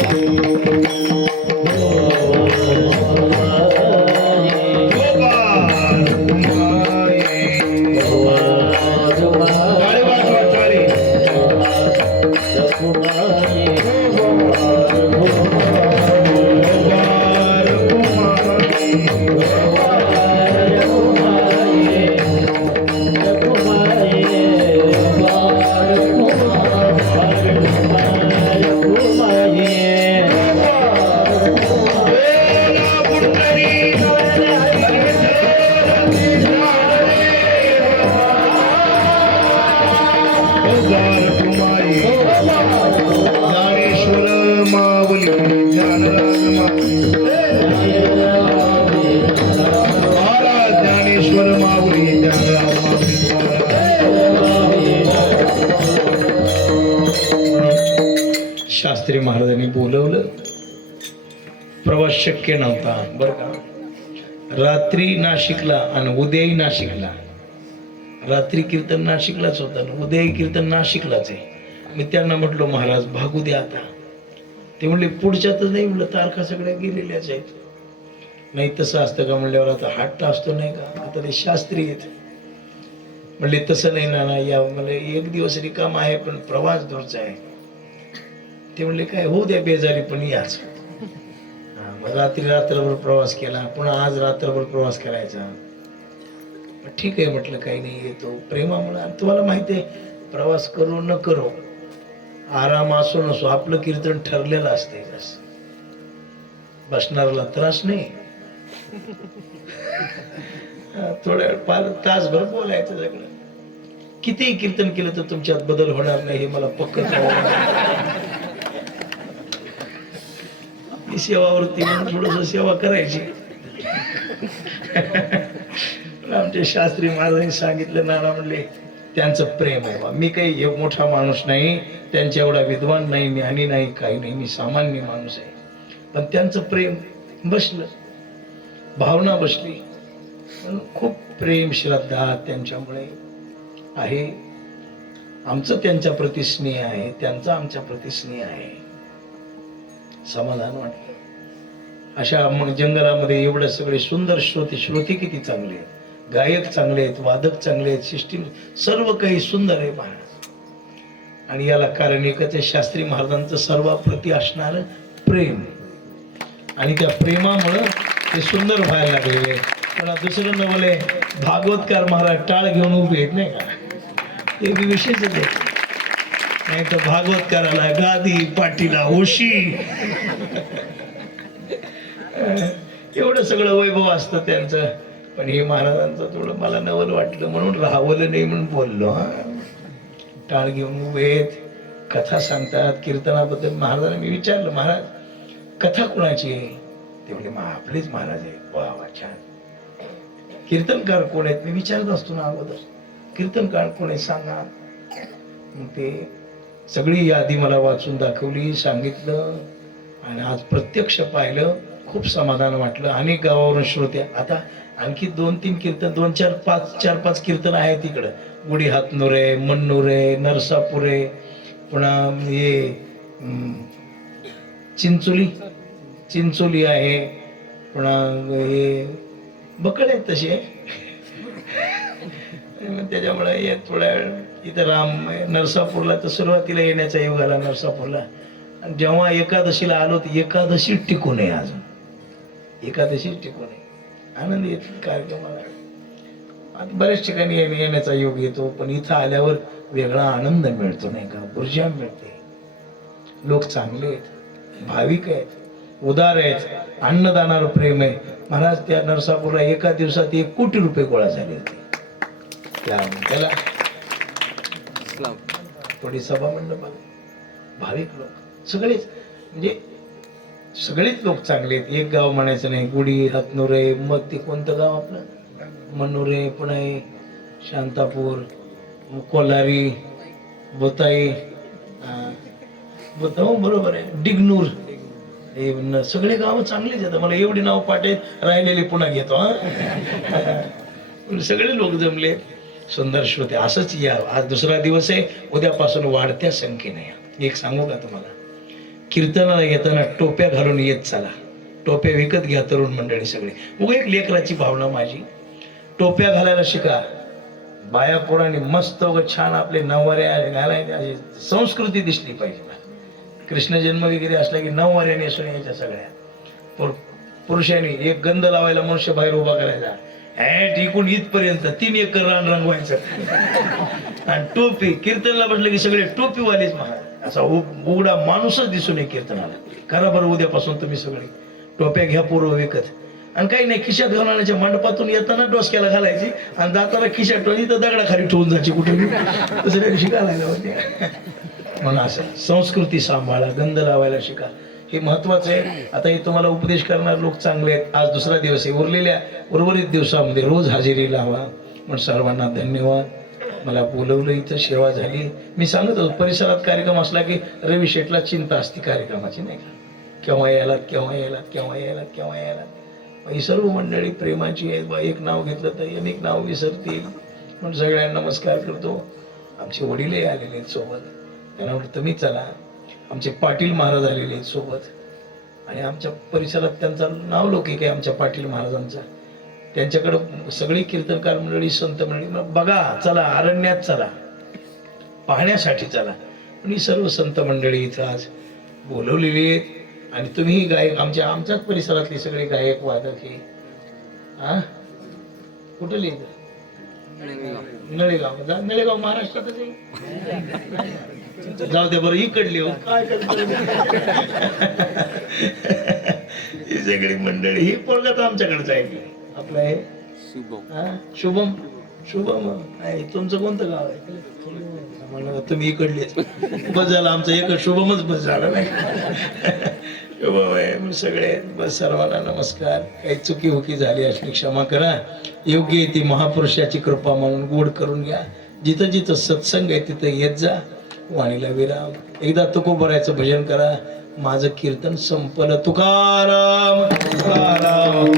शास्त्री महाराजांनी बोलवलं. प्रवास शक्य नव्हता बरं का. रात्री नाशिकला आणि उद्याही नाशिकला. रात्री कीर्तन नाशिकलाच होतं ना उद्याही कीर्तन नाशिकलाच आहे. मी त्यांना म्हटलो, महाराज भागू द्या आता. ते म्हणले पुढच्यातच नाही. म्हणलं तारखा सगळ्या गेलेल्याच आहेत. नाही तसं असतं का म्हणल्यावर आता हट्ट असतो नाही का, आता ते शास्त्री आहेत. म्हणले तसं नाही ना या, मला एक दिवस रिकाम आहे पण प्रवास दूरचा आहे. ते म्हणले काय होऊ द्या बेजारी पण याच. मग रात्री रात्रभर प्रवास केला, पुन्हा आज रात्रभर प्रवास करायचा. ठीक आहे म्हटलं, काही नाही, येतो प्रेमामुळे. तुम्हाला माहिती आहे, प्रवास करो न करो, आराम असो नसो, आपलं कीर्तन ठरलेलं असते. बसणाऱ्याला त्रास नाही. थोड्या वेळ पाच तासभर बोलायचं सगळं. कितीही कीर्तन केलं तर तुमच्यात बदल होणार नाही हे मला पक्क. सेवावरती म्हणून थोडस सेवा करायची. आमचे शास्त्री महाराजांनी सांगितलं, नाना म्हणले त्यांचं प्रेम आहे बा. मी काही एक मोठा माणूस नाही, त्यांच्या एवढा विद्वान नाही, ज्ञानी नाही, काही नाही, मी सामान्य माणूस आहे. पण त्यांचं प्रेम बसलं, भावना बसली. खूप प्रेम श्रद्धा त्यांच्यामुळे आहे. आमचं त्यांच्या प्रति स्नेह आहे, त्यांचा आमच्या प्रति स्नेह आहे. समाधान वाटतं. अशा मग जंगलामध्ये एवढे सगळे सुंदर श्रोते किती चांगले आहेत, गायक चांगले आहेत, वादक चांगले आहेत, सिस्टीम सर्व काही सुंदर आहे महाराज. आणि याला कारण एकच आहे, शास्त्री महाराजांचं सर्वाप्रती असणारं प्रेम. आणि त्या प्रेमामुळं ते सुंदर व्हायला लागलेले. पण दुसरं नवले भागवतकार महाराज टाळ घेऊन उभे आहेत नाही का, ते बी विशेषच आहे. नाही तर भागवतकाराला गादी, पाटीला ओशी, एवढं सगळं वैभव असतं त्यांचं. पण हे महाराजांचं थोडं मला नवल वाटलं म्हणून राहवलं नाही म्हणून बोललो. टाळ घेऊन उभे आहेत, कथा सांगतात कीर्तनाबद्दल. महाराजांना मी विचारलं, महाराज कथा कुणाची आहे? ते म्हणजे आपलेच महाराज आहे. वा वा, छान. कीर्तनकार कोण आहेत? मी विचारत असतो ना अगोदर, कीर्तनकार कोण आहे सांगा. मग ते सगळी यादी मला वाचून दाखवली, सांगितलं. आणि आज प्रत्यक्ष पाहिलं, खूप समाधान वाटलं. अनेक गावावरून श्रोते. आता आणखी 2-3 कीर्तन, 4-5 कीर्तन आहेत तिकडं. गुढी हातनूर आहे, मन्नूर आहे, नरसापूर आहे, पुन्हा हे चिंचोली आहे, पुन्हा हे बकळ आहेत तसे. त्याच्यामुळे हे थोड्या वेळ इथं राम नरसापूरला तर सुरुवातीला येण्याचा योग आला नरसापूरला. आणि जेव्हा एकादशीला आलो तर एकादशी टिकून आहे, अजून एकादशी टिकून आहे. आनंद येतो कार्यक्रमाला. आता बऱ्याच ठिकाणी येण्याचा योग येतो, पण इथं आल्यावर वेगळा आनंद मिळतो नाही का, ऊर्जा मिळते. लोक चांगले आहेत, भाविक आहेत, उदार आहेत, अन्नदानावर प्रेम आहे. महाराज त्या नरसापूरला एका दिवसात 1 कोटी रुपये गोळा झाले होते. त्याला थोडी सभा मंडप, भाविक लोक सगळेच, म्हणजे सगळेच लोक चांगले आहेत. एक गाव म्हणायचं नाही, गुढी, हातनुरे, मग ते कोणतं गाव आपलं, मनोरे, पुन्हा शांतापूर, कोलारी, बोताई, हो बरोबर आहे, डिगनूर, हे सगळे गाव चांगलेच आहेत. मला एवढी नाव पाठे राहिलेली पुन्हा घेतो हा. सगळे लोक जमले, सुंदर श्रोते. असंच या. आज दुसरा दिवस आहे, उद्यापासून वाढत्या संख्येने या. एक सांगू का तुम्हाला, कीर्तनाला येताना टोप्या घालून येत चला. टोप्या विकत घ्या तरुण मंडळी सगळे. मग एक लेकराची भावना माझी, टोप्या घालायला शिका. बाया पोरांनी मस्त छान आपले नववाऱ्या घालायला, संस्कृती दिसली पाहिजे. कृष्ण जन्म वगैरे असला की नववाऱ्या नेसून यायच्या सगळ्या. पुरुषांनी एक गंध लावायला मनुष्य बाहेर उभा करायचा, इकून इथपर्यंत 3 एकर रान रंगवायचं. आणि टोपी, कीर्तनला बसलं की सगळे टोपीवालेच महाराज. असा उघडा माणूसच दिसून नये कीर्तनाला. करा बरं उद्यापासून तुम्ही सगळे टोप्या घ्या पूर्व विकत. आणि काही नाही, खिशात घालून आणायच्या. मंडपातून येताना डोसक्याला घालायची आणि जाताना खिशात ठेवून तर दगडाखाली ठेवून जायची कुठे दुसऱ्या दिवशी घालायला होते. म्हणून असं संस्कृती सांभाळा, गंध लावायला शिका, हे महत्वाचं आहे. आता हे तुम्हाला उपदेश करणार लोक चांगले आहेत. आज दुसरा दिवस आहे, उर्वरित दिवसामध्ये रोज हजेरी लावा. म्हणून सर्वांना धन्यवाद. मला बोलवलं, इथं सेवा झाली. मी सांगत होतो, परिसरात कार्यक्रम असला की रवी शेठला चिंता असते कार्यक्रमाची नाही का, केव्हा यायला केव्हा यायला केव्हा यायला केव्हा यायला. ही सर्व मंडळी प्रेमाची आहेत. एक नाव घेतलं तर अनेक नाव विसरतील. म्हणून सगळ्यांना नमस्कार करतो. आमचे वडीलही आलेले आहेत सोबत, त्यांना म्हटलं तुम्ही चला. आमचे पाटील महाराज आलेले आहेत सोबत, आणि आमच्या परिसरात त्यांचा नाव लौकिक आहे आमच्या पाटील महाराजांचा. त्यांच्याकडं सगळी कीर्तनकार मंडळी, संत मंडळी, बघा चला, अरण्यात चला, पाहण्यासाठी चला. पण ही सर्व संत मंडळी इथं आज बोलवलेली आहेत. आणि तुम्ही गायक, आमच्याच परिसरातले सगळे गायक वादक हे कुठं लिहिलं, नळेगाव. नळेगाव महाराष्ट्रातच आहे. जाऊ दे बरं, इकडली हो काय ही सगळी मंडळी. ही पोरगा तर आमच्याकडेच आहे आपलं आहे शुभम. शुभम आहे. तुमचं कोणतं गाव आहे? म्हणलं तुम्ही इकडलेच बस झालं, आमचं एक शुभमच बस झालं नाही. शुभम आहे सगळे. बस सर्वांना नमस्कार. काही चुकी हुकी झाली असली क्षमा करा. योग्य आहे ती महापुरुषाची कृपा म्हणून गोड करून घ्या. जिथं जिथं सत्संग आहे तिथं येत जा. वाणीला विराम. एकदा तुकोबरायचं भजन करा. माझं कीर्तन संपलं. तुकाराम तुकाराम.